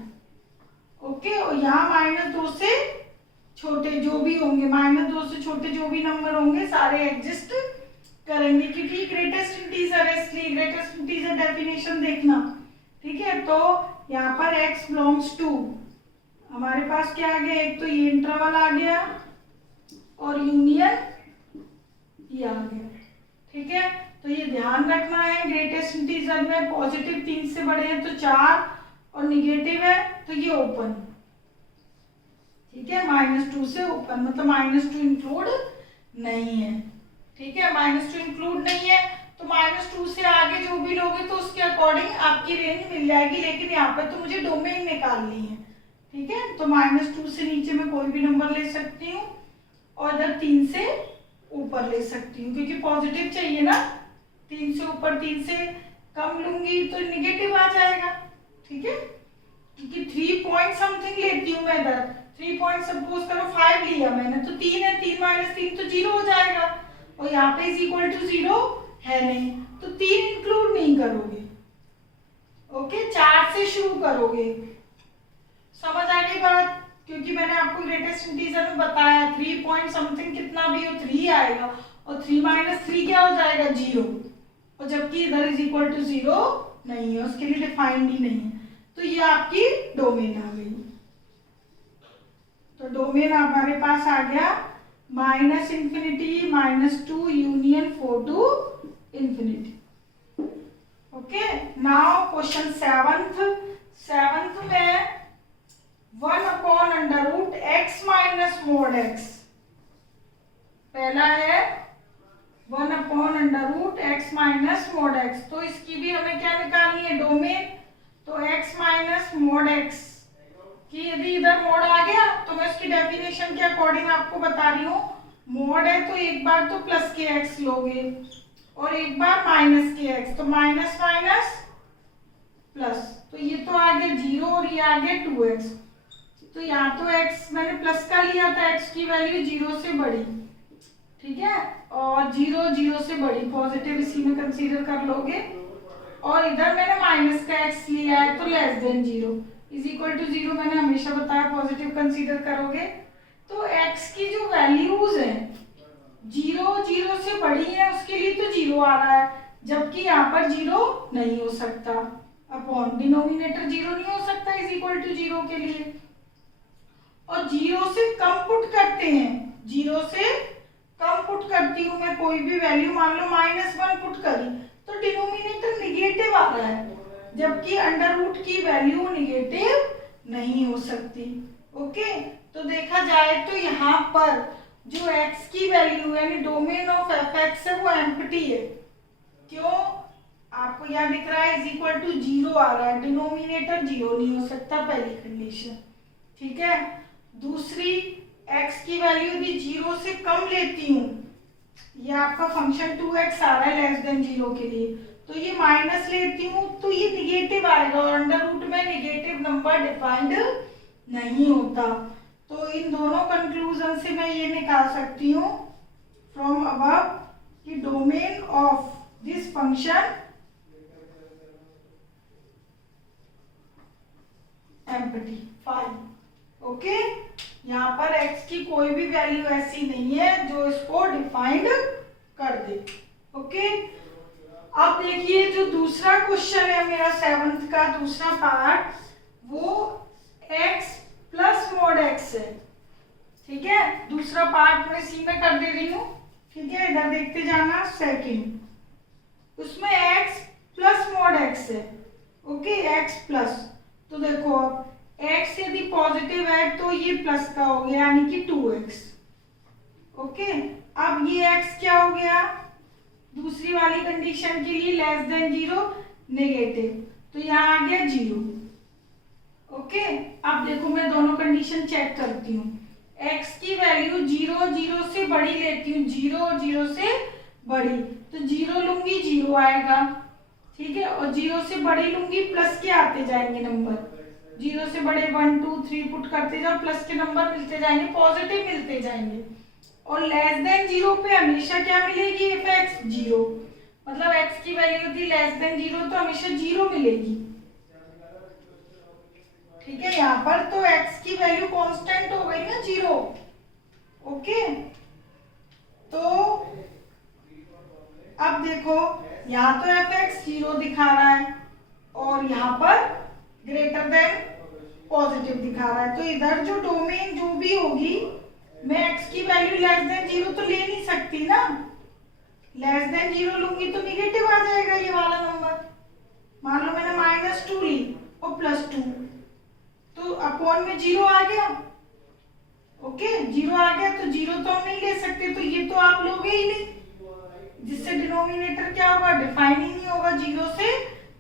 ओके, और यहाँ -2 से छोटे जो भी होंगे, -2 से छोटे जो भी नंबर होंगे सारे एग्जिस्ट करेंगे, क्योंकि ग्रेटेस्ट इंटीजर है इसलिए ग्रेटेस्ट इंटीजर डेफिनेशन देखना, ठीक है। तो यहाँ पर x बिलोंग्स टू हमारे पास क्या आ गया? एक तो ये इंटरवल आ गया और यूनियन ये आ गया, ठीक है। तो ये ध्यान रखना है, ग्रेटेस्ट इंटीजर में पॉजिटिव 3 से बड़े हैं तो 4 और निगेटिव है तो ये ओपन, ठीक है, -2 से ओपन, मतलब -2 इंक्लूड नहीं है, ठीक है, -2 इंक्लूड नहीं है। तो -2 से आगे जो भी लोगे तो उसके अकॉर्डिंग आपकी रेंज मिल जाएगी, लेकिन यहाँ पर तो मुझे डोमेन निकालनी है, ठीक है। तो -2 से नीचे मैं कोई भी नंबर ले सकती हूँ और इधर 3 से ऊपर ले सकती हूँ, क्योंकि पॉजिटिव चाहिए ना, 3 से ऊपर 3 से कम लूंगी तो निगेटिव आ जाएगा, ठीक है, क्योंकि 3 पॉइंट समथिंग लेती हूँ मैं इधर, 3 पॉइंट सपोज करो 5 लिया मैंने तो 3 है, 3 -3 तो 0 हो जाएगा, और यहाँ पे इज इक्वल टू 0 है नहीं, तो 3 इंक्लूड नहीं करोगे, ओके, 4 से शुरू करोगे। समझ आ गई बात? क्योंकि मैंने आपको ग्रेटेस्ट इंटीजर में बताया 3 पॉइंट समथिंग कितना भी हो 3 आएगा, और 3 -3 क्या हो जाएगा? 0, और जबकि इधर इज इक्वल टू 0 नहीं है, उसके लिए डिफाइंड ही नहीं है, तो ये आपकी डोमेन आ गई। तो डोमेन हमारे पास आ गया -∞ -2 union 4 to ∞। Okay, now question 7th में 1/√x माइनस mod x, पहला है 1/√x माइनस mod x, तो इसकी भी हमें क्या निकालनी है? डोमेन। तो x माइनस mod x कि यदि इधर मोड आ गया तो मैं उसकी डेफिनेशन के अकॉर्डिंग आपको बता रही हूँ, मोड है तो एक बार तो प्लस के एक्स लोगे और एक बार माइनस के एक्स, तो माइनस माइनस प्लस, तो ये तो आ गया 0 और ये आ गया 2x। तो यहाँ तो x मैंने प्लस का लिया था, x की वैल्यू 0 से बड़ी, ठीक है, और 0 से बड़ी पॉजिटिव इसी में कंसीडर कर लोगे, और इधर मैंने माइनस का x लिया है तो less than 0 is equal to 0 मैंने हमेशा बताया पॉजिटिव कंसीडर करोगे। तो x की जो वैल्यूज है 0 से बड़ी है उसके लिए तो 0 आ रहा है, जबकि यहाँ पर 0 नहीं हो सकता, अपॉन डिनोमिनेटर 0 नहीं हो सकता इज इक्वल टू 0 के लिए, और 0 से कम पुट करते हैं, 0 से कम पुट करती हूँ मैं कोई भी वैल्यू, मान लो -1 पुट करी तो डिनोमिनेटर निगेटिव आ रहा है, जबकि अंडर रूट की वैल्यू निगेटिव नहीं हो सकती, ओके। तो देखा जाए तो यहाँ पर जो x की वैल्यू यानी डोमेन ऑफ fx है वो एम्प्टी है, क्यों? आपको यहाँ दिख रहा है इज इक्वल टू 0 आ रहा है, डिनोमिनेटर 0 नहीं हो सकता, पहली कंडीशन, ठीक है। दूसरी, x की वैल्यू यदि 0 से कम लेती हूँ, ये आपका फंक्शन 2x आ रहा है लेस देन 0 के लिए, तो ये माइनस लेती हूँ तो ये निगेटिव आएगा, और अंडर रूट में निगेटिव नंबर डिफाइंड नहीं होता। तो इन दोनों कंक्लूजन से मैं ये निकाल सकती हूँ फ्रॉम अबव कि domain of this function empty, fine, okay. यहाँ पर x की कोई भी वैल्यू ऐसी नहीं है जो इसको डिफाइंड कर दे, ओके। अब देखिए जो दूसरा क्वेश्चन है मेरा 7th का दूसरा पार्ट, वो x प्लस mod x है, ठीक है, दूसरा पार्ट मैं इसी में कर दे रही हूँ, ठीक है, इधर देखते जाना। सेकंड, उसमें x प्लस mod x है, ओके, x प्लस, तो देखो अब x यदि पॉजिटिव है तो ये प्लस का हो गया यानी कि 2x, ओके। अब ये x क्या हो गया? दूसरी वाली कंडीशन के लिए लेस देन 0 नेगेटिव, तो यहाँ आ गया 0, ओके। अब देखो मैं दोनों कंडीशन चेक करती हूँ, x की वैल्यू 0 0 से बड़ी लेती हूँ, 0 0 से बड़ी, तो 0 लूंगी 0 आएगा, ठीक है। और 0 से बड़ी लूंगी प्लस के आते जाएंगे नंबर, 0 से बड़े 1 2 3 पुट करते जाओ, प्लस के नंबर मिलते जाएंगे, पॉजिटिव मिलते जाएंगे। और लेस देन 0 पे हमेशा क्या मिलेगी, एफ एक्स 0, मतलब x की वैल्यू थी लेस देन 0 तो हमेशा 0 मिलेगी, ठीक है। यहाँ पर तो x की वैल्यू कांस्टेंट हो गई ना 0, ओके। तो अब देखो यहाँ तो एफ एक्स 0 दिखा रहा है और यहाँ पर ग्रेटर देन पॉजिटिव दिखा रहा है, तो इधर जो डोमेन जो भी होगी, मैं x की वैल्यू लेस देन 0 तो ले नहीं सकती ना, लेस देन 0 लूंगी तो निगेटिव आ जाएगा ये वाला नंबर। मान लो मैंने -2 ली और +2, तो अपॉन में 0 आ गया, ओके 0 आ गया, तो 0 तो हम नहीं ले सकते, तो ये तो आप लोगे ही नहीं, जिससे डिनोमिनेटर क्या होगा, डिफाइन ही नहीं होगा 0 से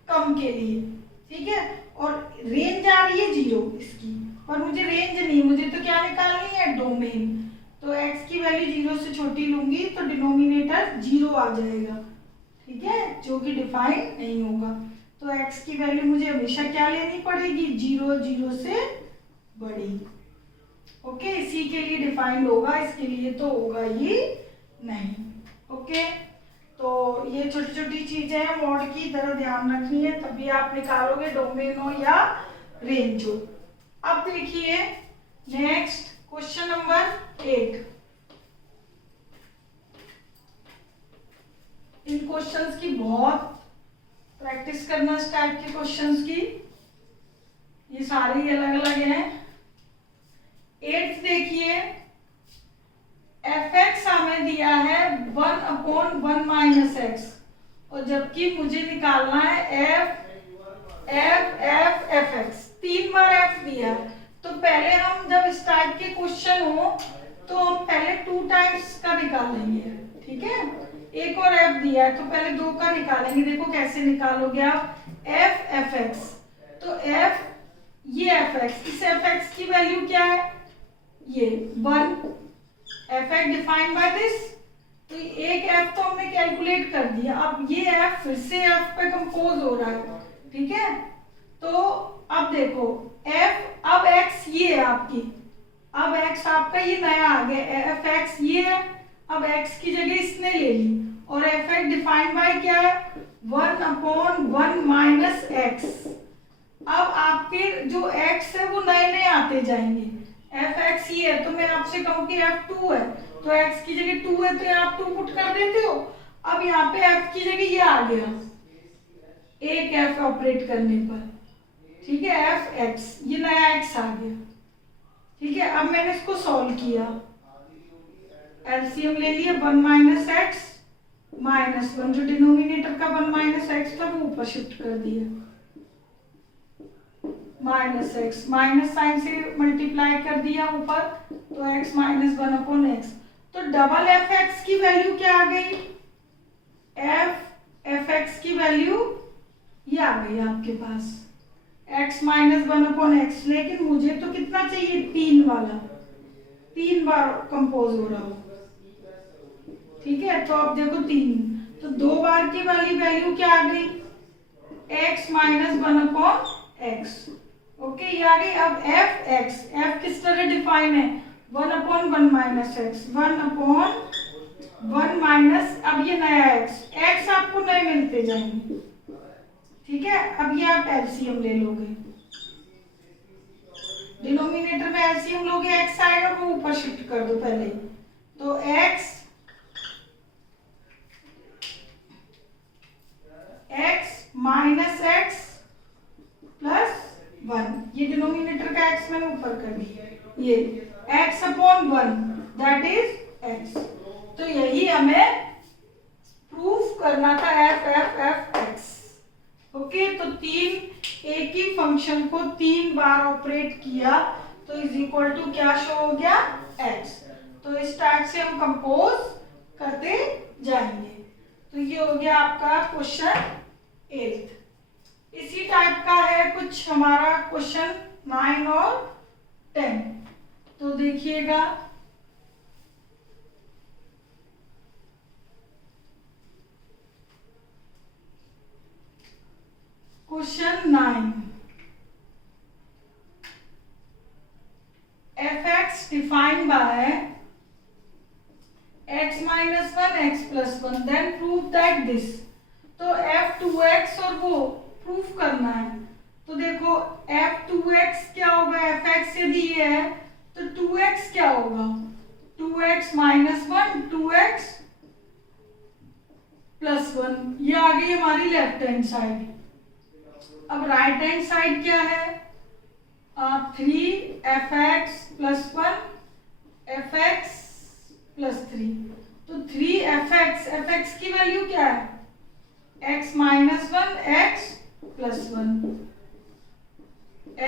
कम के लिए, ठीक है। और रेंज आ रही है 0 इसकी, और मुझे रेंज नहीं, मुझे तो क्या निकालनी है, डोमेन, तो x की वैल्यू 0 से छोटी लूंगी तो डिनोमिनेटर 0 आ जाएगा, ठीक है, जो कि डिफाइन नहीं होगा। तो x की वैल्यू मुझे हमेशा क्या लेनी पड़ेगी, 0 0 से बड़ी, ओके। इसी के लिए डिफाइंड होगा, इसके लिए तो होगा ही नहीं, ओके। तो ये छोटी छोटी चीजें हैं मॉड की, तरह ध्यान रखनी है, तभी आप निकालोगे डोमेन हो या रेंज हो। अब देखिए नेक्स्ट क्वेश्चन नंबर 8। इन क्वेश्चंस की बहुत प्रैक्टिस करना, इस टाइप के क्वेश्चंस की, ये सारे ही अलग अलग हैं। 8 देखिए, एफ एक्स हमें दिया है 1/1 - x, और जबकि मुझे निकालना है एफ एक्स, 3 बार f दिया है, तो पहले हम जब इस टाइप के क्वेश्चन हो तो हम पहले 2 टाइम्स का निकालेंगे, ठीक है। एक और f दिया है तो पहले 2 का निकालेंगे, देखो कैसे निकालोगे आप, एफ एक्स, तो f, ये एफ एक्स, इस एफ एक्स की वैल्यू क्या है, ये 1, F x defined by this, तो एक f तो हमने कैलकुलेट कर दिया, अब ये f फिर से f पे कंपोज हो रहा है, ठीक है। तो अब देखो f, अब x ये है आपकी, अब x आपका ये नया आ गया, एफ एक्स ये है, अब x की जगह इसने ले ली, और एफ एक्स डिफाइंड बाय क्या है, 1/1 - x। अब आपके जो x है वो नए नए आते जाएंगे, एफ एक्स ये है तो मैं आपसे कहूँ कि f2 है, तो x की जगह 2 है तो आप 2 पुट कर देते हो, अब यहाँ पे f की जगह ये आ गया, एक f ऑपरेट करने पर, ठीक है, एफ एक्स, ये नया x आ गया, ठीक है। अब मैंने इसको सॉल्व किया, एलसीएम ले लिया, 1 - x -1, जो डिनोमिनेटर का 1 - x था वो ऊपर शिफ्ट कर दिया, -x, माइनस साइन से मल्टीप्लाई कर दिया ऊपर, तो x -1/x, तो डबल एफ एक्स की वैल्यू क्या आ गई, एफ एक्स की वैल्यू ये आ गई आपके पास, x -1/x, लेकिन मुझे तो कितना चाहिए, 3 वाला, 3 बार कंपोज हो रहा हो, ठीक है। तो अब देखो 3, तो 2 बार की वाली वैल्यू क्या आ गई, x -1/x, ओके, ये आ गई। अब एफ एक्स, एफ किस तरह डिफाइन है, 1/1 - x, 1/1 माइनस, अब ये नया x आपको नए मिलते जाएंगे, ठीक है। अब ये आप एलसीएम ले लोगे, डिनोमिनेटर में एलसीएम लोगे, x आएगा वो ऊपर शिफ्ट कर दो पहले, तो x -x + 1, ये डिनोमिनेटर का x मैंने ऊपर कर दिया, ये x/1 दैट इज x, तो यही हमें प्रूफ करना था, एफ एक्स, ओके। तो 3 एक ही फंक्शन को 3 बार ऑपरेट किया तो इज इक्वल टू क्या शो हो गया, x। तो इस टाइप से हम कंपोज करते जाएंगे। तो ये हो गया आपका क्वेश्चन 8। इसी टाइप का है कुछ हमारा क्वेश्चन 9 और 10। तो देखिएगा question 9, fx defined by x minus 1 x plus 1 then prove that this। तो f2x और वो प्रूफ करना है। तो देखो f2x क्या होगा, fx यदि ये है तो 2x क्या होगा, 2x minus 1 2x प्लस 1, ये आ गई हमारी लेफ्ट हैंड साइड। अब राइट हैंड साइड क्या है, 3fx प्लस 1 fx प्लस 3। तो 3fx, fx की वैल्यू क्या है, x minus 1 x plus 1,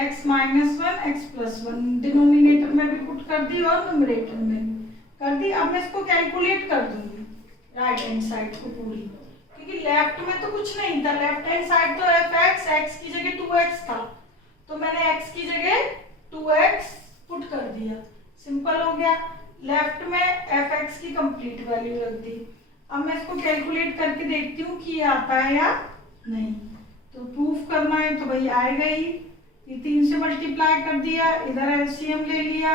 x minus 1 x plus 1 denominator में भी पुट कर दी और न्यूमरेटर में कर दी। अब मैं इसको कैलकुलेट कर दूंगी राइट हैंड साइड को पूरी, क्योंकि लेफ्ट में तो कुछ नहीं था, लेफ्ट हैंड साइड तो fx, x की जगह 2x था, तो मैंने x की जगह 2x पुट कर दिया, सिंपल हो गया। लेफ्ट में fx की कंप्लीट वैल्यू रख दी। अब मैं इसको कैलकुलेट करके देखती हूँ कि ये आता है या नहीं। तो प्रूफ करना है तो भाई आएगा ही, ये 3 से मल्टीप्लाई कर दिया, इधर एलसीएम ले लिया।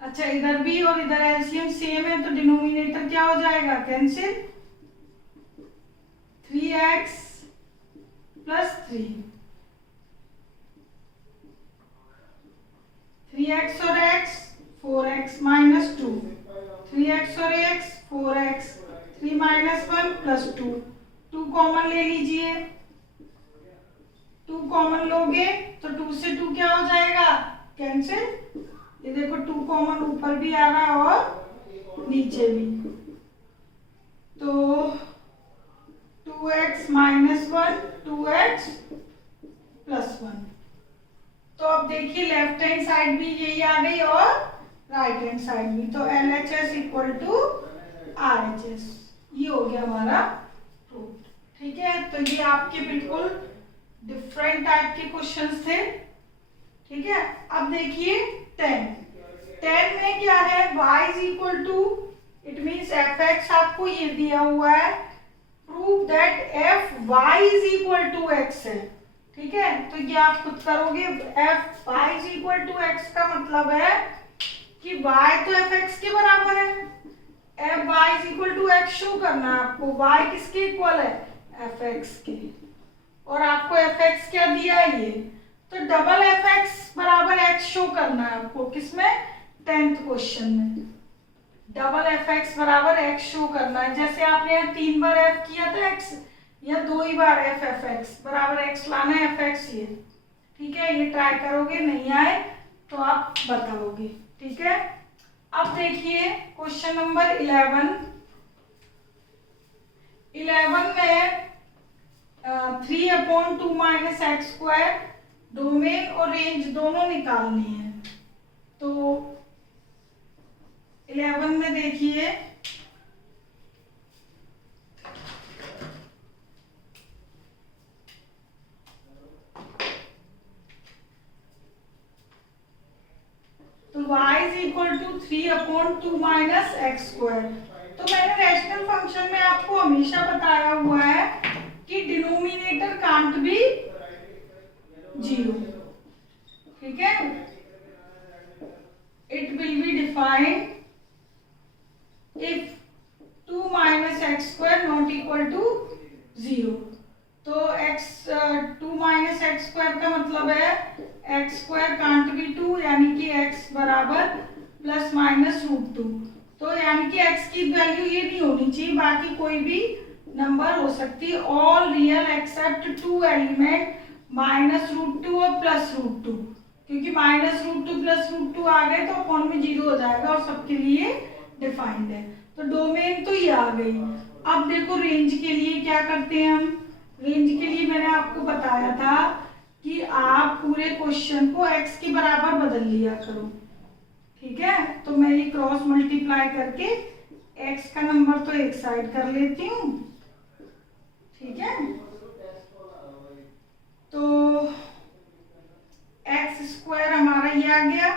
अच्छा इधर भी और इधर एलसीएम सेम है तो डिनोमिनेटर क्या हो जाएगा, कैंसिल, 3x प्लस 3, 3x और x 4x माइनस 2, 3x और x 4x, 3 minus 1 plus 2, 2 common ले लीजिए, 2 कॉमन लोगे तो 2 से 2 क्या हो जाएगा, कैंसिल। ये देखो 2 कॉमन ऊपर भी आ रहा है और नीचे भी, तो 2x माइनस 1 2x प्लस 1। तो अब देखिए लेफ्ट हैंड साइड भी यही आ गई और राइट हैंड साइड भी, तो LHS इक्वल टू RHS, ये हो गया हमारा प्रूफ। ठीक है, तो ये आपके बिल्कुल डिफरेंट टाइप के क्वेश्चंस थे। ठीक है, अब देखिए 10 में क्या है, y is equal to, it means fx आपको ये दिया हुआ है, prove that fy is equal to x है। ठीक है, तो ये आप खुद करोगे, fy is equal to x का मतलब है कि y तो fx के बराबर है, fy is equal to x show करना है आपको, y किसके इक्वल है, fx के, और आपको fx क्या दिया है ये, तो डबल fx बराबर x शो करना है आपको, किसमें, 10th क्वेश्चन में डबल fx बराबर x शो करना है। जैसे आपने यहाँ 3 बार f किया था x, या 2 ही बार fx बराबर x लाना है fx ये। ठीक है, ये ट्राई करोगे, नहीं आए तो आप बताओगे। ठीक है, अब देखिए क्वेश्चन नंबर 11 में 3/2 माइनस एक्स स्क्वायर डोमेन और रेंज दोनों निकालनी है। तो 11 में देखिए तो y is equal to 3/2 minus x square. तो मैंने रैशनल फंक्शन में आपको हमेशा बताया हुआ है कि डिनोमिनेटर कांट बी 0। ठीक है, it will be defined if 2 minus x square not equal to 0। तो टू माइनस एक्स स्क्वायर का मतलब है एक्स स्क्वायर कांट बी 2, यानी कि x बराबर प्लस माइनस √2। तो यानी कि x की वैल्यू ये नहीं होनी चाहिए, बाकी कोई भी नंबर हो सकती है, all real except 2 element minus √2 और प्लस √2, क्योंकि माइनस √2 प्लस √2 आ गए तो अपॉन में 0 हो जाएगा और सबके लिए डिफाइंड है। तो डोमेन तो ये आ गई। अब देखो रेंज के लिए क्या करते हैं हम, रेंज के लिए मैंने आपको बताया था कि आप पूरे क्वेश्चन को x के बराबर बदल लिया करो। ठीक है, तो मैं ये क्रॉस मल्टीप्लाई करके x का नंबर तो एक साइड कर लेती हूँ। ठीक है, तो x स्क्वायर हमारा ये आ गया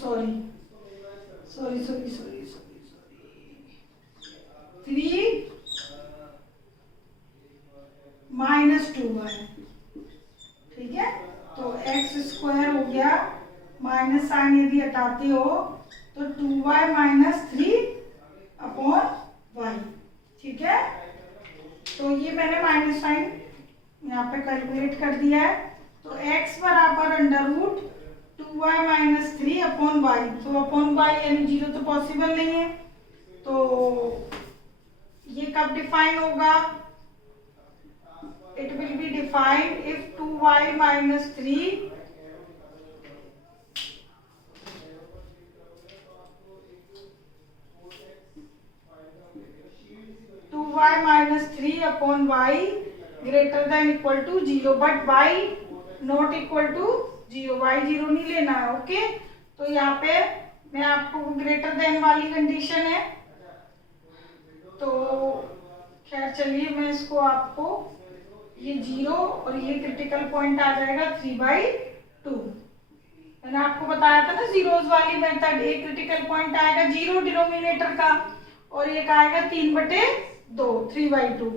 सॉरी 3 माइनस 2y, ठीक है। तो एक्स स्क्वायर हो गया, माइनस साइन यदि हटाते हो तो 2y माइनस 3/y, ठीक है। तो ये मैंने माइनस साइन यहाँ पे कैलकुलेट कर दिया है। तो x बराबर under root 2y minus 3/y, तो अपॉन y यानी 0 तो पॉसिबल नहीं है, तो ये कब डिफाइन होगा? It will be defined if 2y minus 3 2y minus 3/y greater than equal to 0, but y not equal to 0, y 0 नहीं लेना है, ओके। तो यहाँ पे मैं आपको ग्रेटर देन वाली कंडीशन है, तो खैर चलिए मैं इसको आपको ये 0 और ये क्रिटिकल पॉइंट आ जाएगा 3/2। मैंने आपको बताया था ना जीरोस वाली मेथड, एक क्रिटिकल पॉइंट आएगा 0 डिनोमिनेटर का और एक आएगा 3/2 3/2,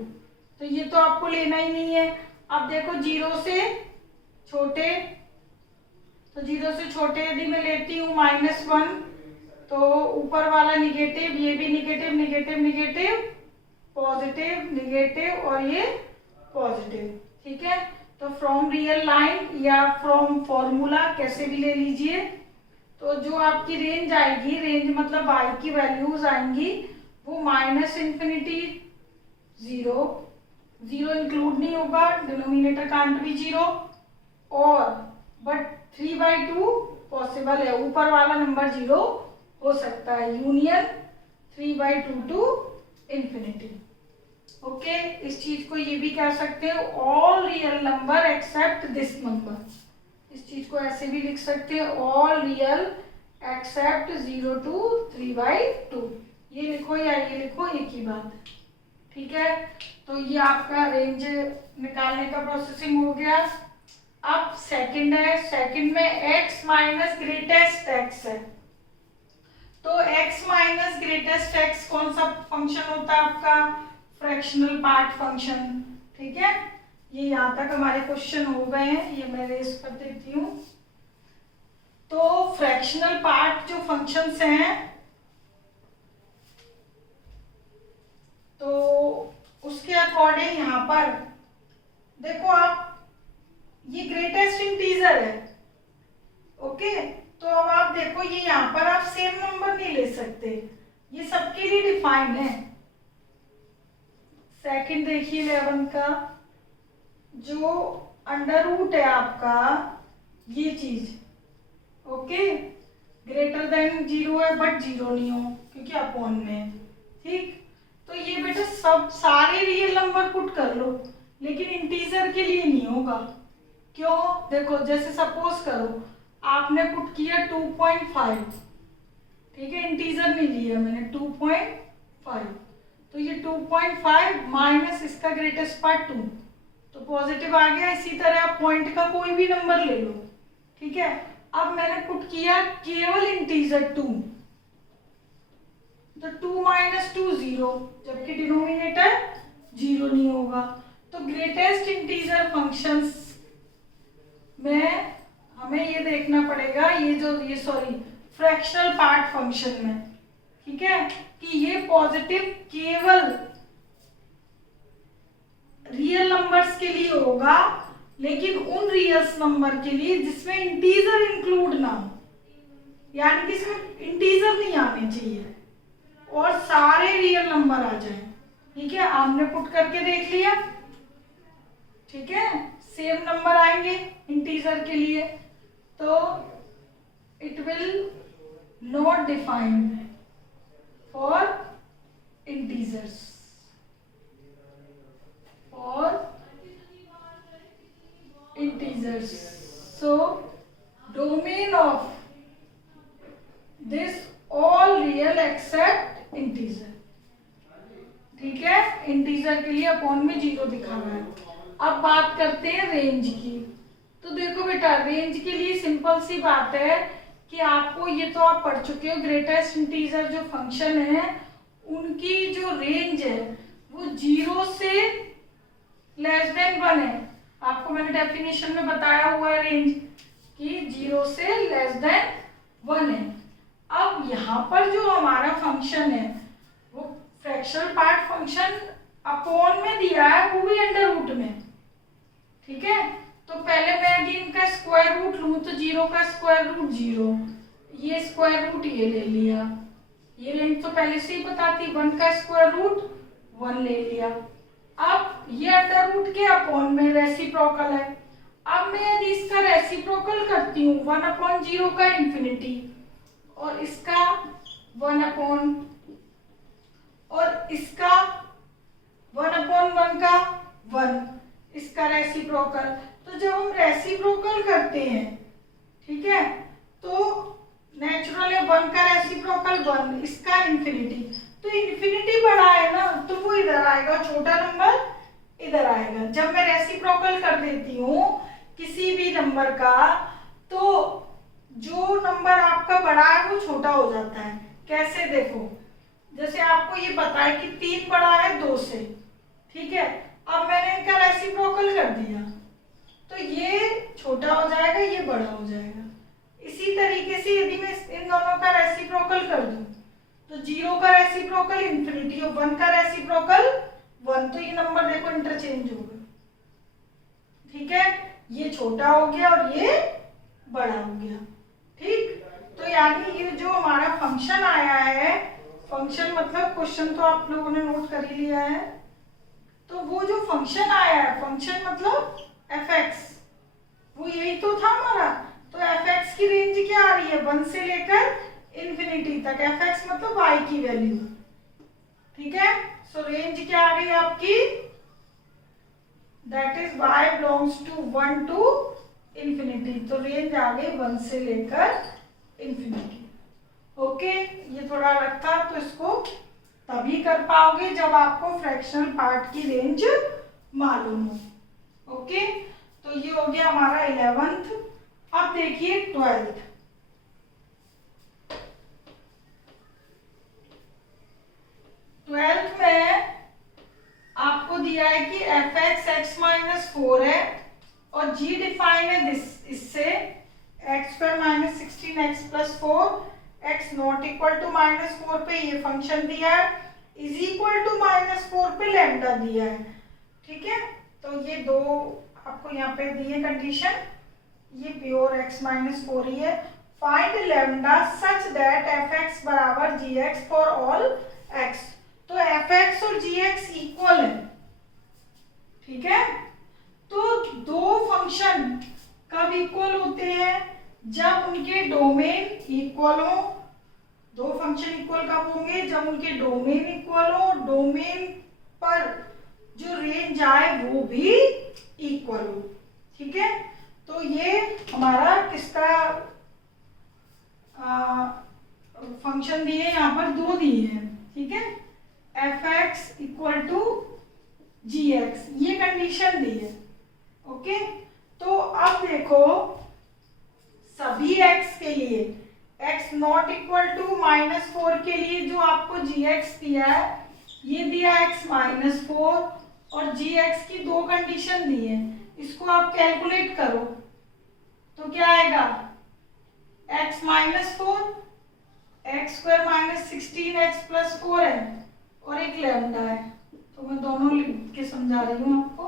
तो ये तो आपको लेना ही नहीं है। अब देखो 0 से छोटे, तो 0 से छोटे यदि मैं लेती हूँ -1, तो ऊपर वाला निगेटिव, ये भी negative negative negative positive negative और ये पॉजिटिव, ठीक है। तो फ्रॉम रियल लाइन या फ्रॉम फॉर्मूला कैसे भी ले लीजिए, तो जो आपकी रेंज आएगी, रेंज मतलब y की वैल्यूज आएंगी वो -∞, 0 इंक्लूड नहीं होगा, डिनोमिनेटर कांट भी 0, और बट 3/2 पॉसिबल है, ऊपर वाला नंबर 0 हो सकता है, यूनियन 3/2 टू इन्फिनिटी, ओके। इस चीज को ये भी कह सकते हैं all real number except this number, इस चीज को ऐसे भी लिख सकते हैं ऑल रियल एक्सेप्ट 0 to 3/2, ये लिखो या ये लिखो एक ही बात है, ठीक है। तो ये आपका रेंज निकालने का प्रोसेसिंग हो गया। अब सेकंड है, सेकंड में x माइनस ग्रेटेस्ट x है, तो x माइनस ग्रेटेस्ट x कौन सा फंक्शन होता है आपका? फ्रैक्शनल पार्ट फंक्शन, ठीक है। ये यहाँ तक हमारे क्वेश्चन हो गए हैं, ये मैं रेस कर देती हूँ। तो फ्रैक्शनल पार्ट जो फंक्शंस हैं, तो उसके अकॉर्डिंग यहाँ पर देखो आप, ये ग्रेटेस्ट इंटीजर है, ओके। तो अब आप देखो ये यहाँ पर आप सेम नंबर नहीं ले सकते, ये सबके लिए डिफाइंड है। सेकंड देखिए 11 का, जो अंडर रूट है आपका, ये चीज, ओके, ग्रेटर देन 0 है बट 0 नहीं हो क्योंकि अपॉन में, ठीक। तो ये बेटा सब सारे रियल नंबर पुट कर लो, लेकिन इंटीजर के लिए नहीं होगा, क्यों? देखो जैसे सपोज करो आपने पुट किया 2.5, ठीक है, इंटीजर नहीं लिया मैंने 2.5, तो ये 2.5 माइनस इसका ग्रेटेस्ट पार्ट 2, तो पॉजिटिव आ गया। इसी तरह आप पॉइंट का कोई भी नंबर ले लो, ठीक है। अब मैंने पुट किया केवल इंटीजर 2, तो 2 - 2 0, जबकि डिनोमिनेटर 0 नहीं होगा। तो ग्रेटेस्ट इंटीजर फंक्शंस में हमें ये देखना पड़ेगा, ये सॉरी फ्रैक्शनल पार्ट फंक्शन में, ठीक है, कि ये पॉजिटिव केवल रियल नंबर्स के लिए होगा, लेकिन उन रियल नंबर के लिए जिसमें इंटीजर इंक्लूड ना हो, यानी कि इसमें इंटीजर नहीं आने चाहिए और सारे रियल नंबर आ जाए, ठीक है। आपने पुट करके देख लिया, ठीक है, सेम नंबर आएंगे इंटीजर के लिए, तो it will not defined for integers, so domain of this all real except integer, ठीक है, इंटीजर के लिए अपॉन में 0 दिखाना है। अब बात करते हैं रेंज की, तो देखो बेटा रेंज के लिए सिंपल सी बात है कि आपको, ये तो आप पढ़ चुके हो, ग्रेटेस्ट इंटीजर जो फंक्शन है उनकी जो रेंज है वो 0 से लेस देन 1 है। आपको मैंने डेफिनेशन में बताया हुआ है रेंज कि 0 से लेस देन 1 है। अब यहाँ पर जो हमारा फंक्शन है वो फ्रैक्शनल पार्ट फंक्शन अपॉन में दिया है, वो भी अंडर रूट में, ठीक है। तो पहले मैं अगेन का स्क्वायर रूट लूं तो 0 का स्क्वायर रूट 0, ये स्क्वायर रूट ये ले लिया, ये रेंज तो पहले से ही बताती, 1 का स्क्वायर रूट 1 ले लिया। अब ये अंडर रूट के अपॉन में रेसिप्रोकल है। अब मैं यदि इसका रेसिप्रोकल करती हूँ 1/0 का इंफिनिटी और इसका 1/, और इसका 1/1 का 1, इसका रेसिप्रोकल, तो जब हम रेसिप्रोकल करते हैं, ठीक है, तो नेचुरल है 1 का रेसिप्रोकल 1, इसका इंफिनिटी, तो इंफिनिटी बड़ा है ना तो वो इधर आएगा, छोटा नंबर इधर आएगा। जब मैं रेसिप्रोकल कर देती हूँ किसी भी नंबर का तो जो नंबर आपका बड़ा है वो छोटा हो जाता है। कैसे, देखो, जैसे आपको ये पता है कि 3 बड़ा है 2 से, ठीक है, अब मैंने इनका रेसिप्रोकल कर दिया तो ये छोटा हो जाएगा, ये बड़ा हो जाएगा। इसी तरीके से यदि मैं इन दोनों का रेसिप्रोकल कर दूं तो 0 का रेसिप्रोकल इंफिनिटी और 1 का रेसिप्रोकल 1, तो ये नंबर देखो इंटरचेंज होगा, ठीक है, ये छोटा हो गया और ये बड़ा हो गया, ठीक। तो यानी ये जो हमारा फंक्शन आया है, फंक्शन मतलब क्वेश्चन तो आप लोगों ने नोट कर ही लिया है, तो वो जो फंक्शन आया है, फंक्शन मतलब fx, वो यही तो था हमारा। तो fx की रेंज क्या आ रही है, 1 से लेकर इंफिनिटी तक, fx मतलब y की वैल्यू, ठीक है। सो रेंज क्या आ गई आपकी, that is y belongs to 1 to infinity, तो रेंज आ गई 1 से लेकर इंफिनिटी। ओके, ये थोड़ा अलग था, तो इसको तभी कर पाओगे जब आपको फ्रैक्शनल पार्ट की रेंज मालूम हो। ओके, तो ये हो गया हमारा 11th। अब देखिए 12th। 12th में आपको दिया है कि fx x-4 है और g डिफाइन है इससे x² - 16x + 4 x not equal to -4 पे ये फंक्शन दिया है, इज इक्वल टू -4 पे लैम्डा दिया है, ठीक है। तो ये दो आपको यहाँ पे दिए कंडीशन, ये प्योर x - 4 ही है। Find lambda such that fx बराबर gx फॉर ऑल x, तो fx और gx इक्वल है, ठीक है। तो दो फंक्शन कब इक्वल होते हैं, जब उनके डोमेन इक्वल हो। दो फंक्शन इक्वल कब होंगे, जब उनके डोमेन इक्वल हो, डोमेन पर जो रेंज आए वो भी इक्वल हो, ठीक है। तो ये हमारा किसका फंक्शन दिए, यहाँ पर दो दिए हैं, ठीक है, fx इक्वल टू gx, ये कंडीशन दी है। ओके, तो अब देखो सभी x के लिए, x नॉट इक्वल टू -4 के लिए जो आपको gx दिया है, ये दिया x -4 और gx की दो कंडीशन दी है, इसको आप कैलकुलेट करो तो क्या आएगा, x -4, x² - 16x + 4 है और एक लैम्डा है, तो मैं दोनों लिख के समझा रही हूँ आपको।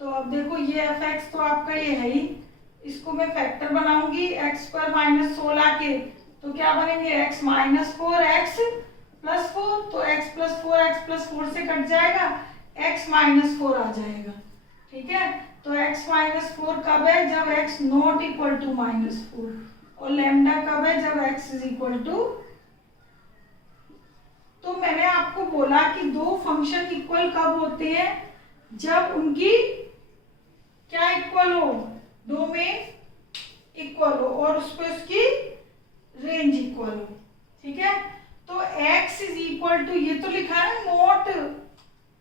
तो अब देखो ये fx तो आपका ये है ही, इसको मैं फैक्टर बनाऊंगी x² - 16 के, तो क्या बनेंगे x -4 x + 4, तो x + 4 x + 4 से कट जाएगा, x -4 आ जाएगा, ठीक है। तो x -4 कब है, जब x नॉट इक्वल टू -4, और लैम्डा कब है, जब x इज इक्वल टू। तो मैंने आपको बोला कि दो फंक्शन इक्वल कब होते हैं, जब उनकी क्या इक्वल हो, डोमेन इक्वल हो और उस पर उसकी रेंज इक्वल हो, ठीक है। तो x इज इक्वल टू, ये तो लिखा है नॉट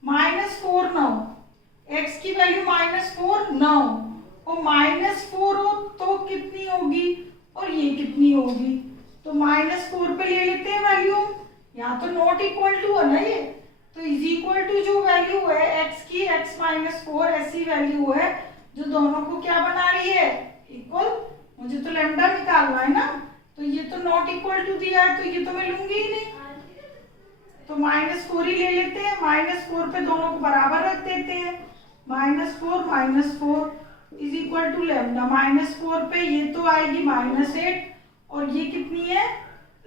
-4 ना हो, x की वैल्यू -4 ना हो, और -4 हो तो कितनी होगी, और ये होगी, तो -4 पे ले लेते हैं वैल्यू। यहाँ तो नॉट इक्वल टू है ना ये, तो इज इक्वल टू जो वैल्यू है x की, x -4 ऐसी वैल्यू है जो दोनों को क्या बना रही है, इक्वल। मुझे तो लैम्डा निकालना है ना, तो ये तो नॉट इक्वल टू दिया है, तो ये तो मैं लूंगी ही नहीं, तो -4 ही ले लेते हैं। -4 पे दोनों को बराबर रख देते हैं, -4 इज इक्वल टू लैम्डा। -4 पे ये तो आएगी -8 और ये कितनी है,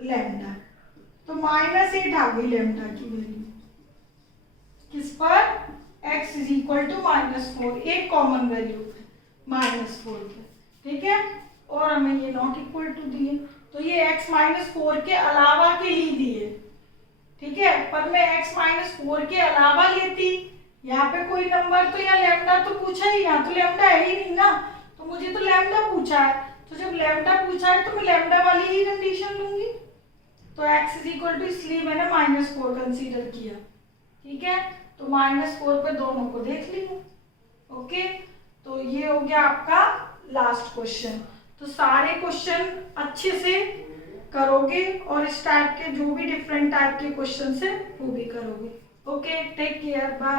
लैम्डा, तो -8 आ गई लैम्डा की वैल्यू किस पर, x इज इक्वल टू -4, एक कॉमन वैल्यू पे -4 पे, ठीक है। और हमें ये नॉट इक्वल टू दिए, तो ये x -4 के अलावा के लिए दिए, ठीक है। पर मैं x -4 के अलावा लेती, यहाँ पे कोई नंबर तो, यहाँ लैम्डा तो पूछा ही, यहाँ तो लैम्डा है ही नहीं ना, तो मुझे तो लैम्डा पूछा है, तो जब लैम्डा पूछा है तो मैं लैम्डा वाली ही कंडीशन लूंगी, तो x इज इक्वल टू, इसलिए मैंने -4 कंसीडर किया, ठीक है। तो -4 पे दोनों को देख लिया, ओके। तो ये हो गया आपका लास्ट क्वेश्चन। तो सारे क्वेश्चन अच्छे से करोगे और इस टाइप के जो भी डिफरेंट टाइप के क्वेश्चन है वो भी करोगे, ओके। Take care, bye.